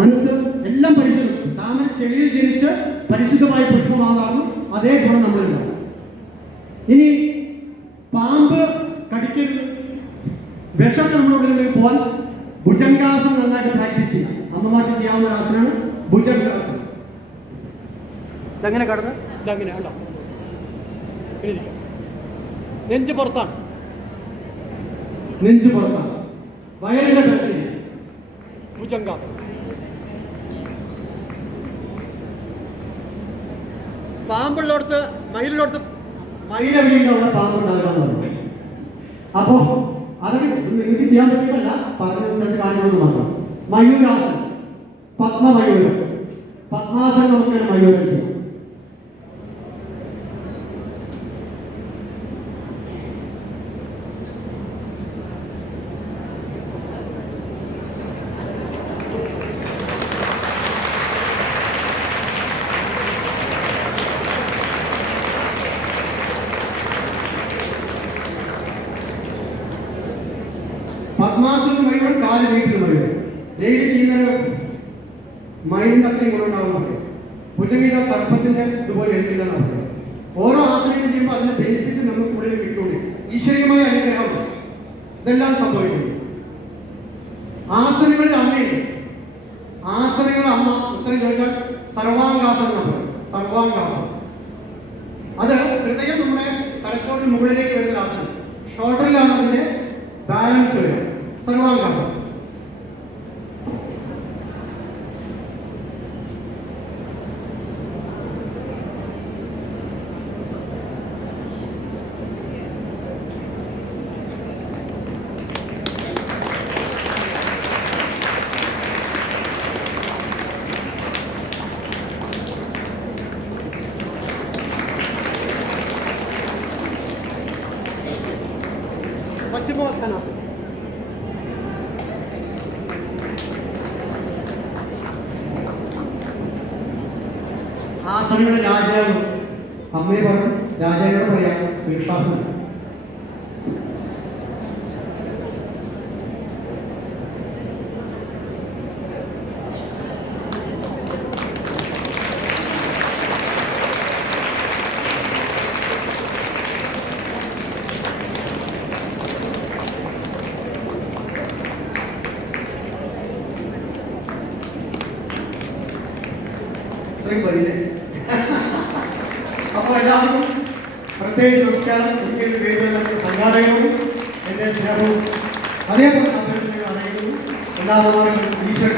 മനസ്സ് എല്ലാം പരിശുദ്ധം. താമര ചെടിയിൽ ജനിച്ച് പരിശുദ്ധമായ പുഷ്പമാകാറും അതേ ഗുണം നമ്മളുണ്ടാവും. ഇനി പാമ്പ് കടിക്കരുത്, വിഷം നമ്മുടെ ഉള്ളിൽ പോകാൻ ഭുജംഗാസനം നന്നായിട്ട് പ്രാക്ടീസ് ചെയ്യാം. അമ്മമാർക്ക് ചെയ്യാവുന്ന ഒരു ആസനമാണ് ഭുജംഗാസനം. ഇതെങ്ങനെ കടന്ന് ഇതങ്ങനെ ഉണ്ടോ, നെഞ്ച് പുറത്താണ്, നെഞ്ച് പുറത്താണ്, വയറിന്റെ ബലത്തിൽ ഭുജംഗാസനം. പാമ്പുള്ളടത്ത് മയിലുള്ളടത്ത് മയിലെവിടെയുണ്ടോ പാമ്പുണ്ടാകാന്ന് പറഞ്ഞു. അപ്പോ അതൊക്കെ നിങ്ങൾക്ക് ചെയ്യാൻ പറ്റിയല്ല, പറഞ്ഞു കാണിക്കുന്നത് മാത്രം. മയൂരാസനം, പത്മമയൂരം, പത്മാസനം നമുക്ക് മയൂരം ചെയ്യാം. പത്മാസനം മയൂരം, കാല് വീട്ടിൽ മയൂരം. ഡെയിലി ചെയ്യുന്ന മൈൻഡിന് അത്രയും ഗുണമുണ്ടാവുന്നുണ്ട്. ഭുജംഗീത സർപ്പത്തിന്റെ ഇതുപോലെ എഴുതില്ലെന്ന് പറയുന്നത്. ഓരോ ആസനങ്ങൾ ചെയ്യുമ്പോൾ അതിന്റെ ബെനിഫിറ്റ് നമുക്ക് ഉള്ളിൽ കിട്ടുള്ളൂ. ഈശ്വരീയമായ അനുഗ്രഹം ഇതെല്ലാം സംഭവിക്കുന്നു. ആസനങ്ങളിൽ അമ്മയുണ്ട്. ആസനങ്ങൾ അമ്മ ഉത്തരം ചോദിച്ചാൽ സർവാംഗാസനം നമ്മൾ സർവാംഗാസനം. അത് ഹൃദയം നമ്മുടെ തലച്ചോറിന് മുകളിലേക്ക് വരുന്ന ആസനം. ഷോൾഡറിലാണ് അതിന്റെ ബാലൻസ് വരിക. സർവാംഗാസനം. പശ്ചിമോത്ഥാനാസനം. ആസനങ്ങളുടെ രാജാവ് അമ്മയെ പറഞ്ഞു, രാജാവിനോട് പറയാം ശീർഷാസനം. അപ്പോൾ എല്ലാവർക്കും പ്രത്യേകിച്ച് നമസ്കാരം. ഒരിക്കലും പേരുകളുടെ സംഘാടകവും എൻ്റെ സ്നേഹവും അതേപോലെ അറിയുന്നു. എല്ലാവരും ഈശ്വര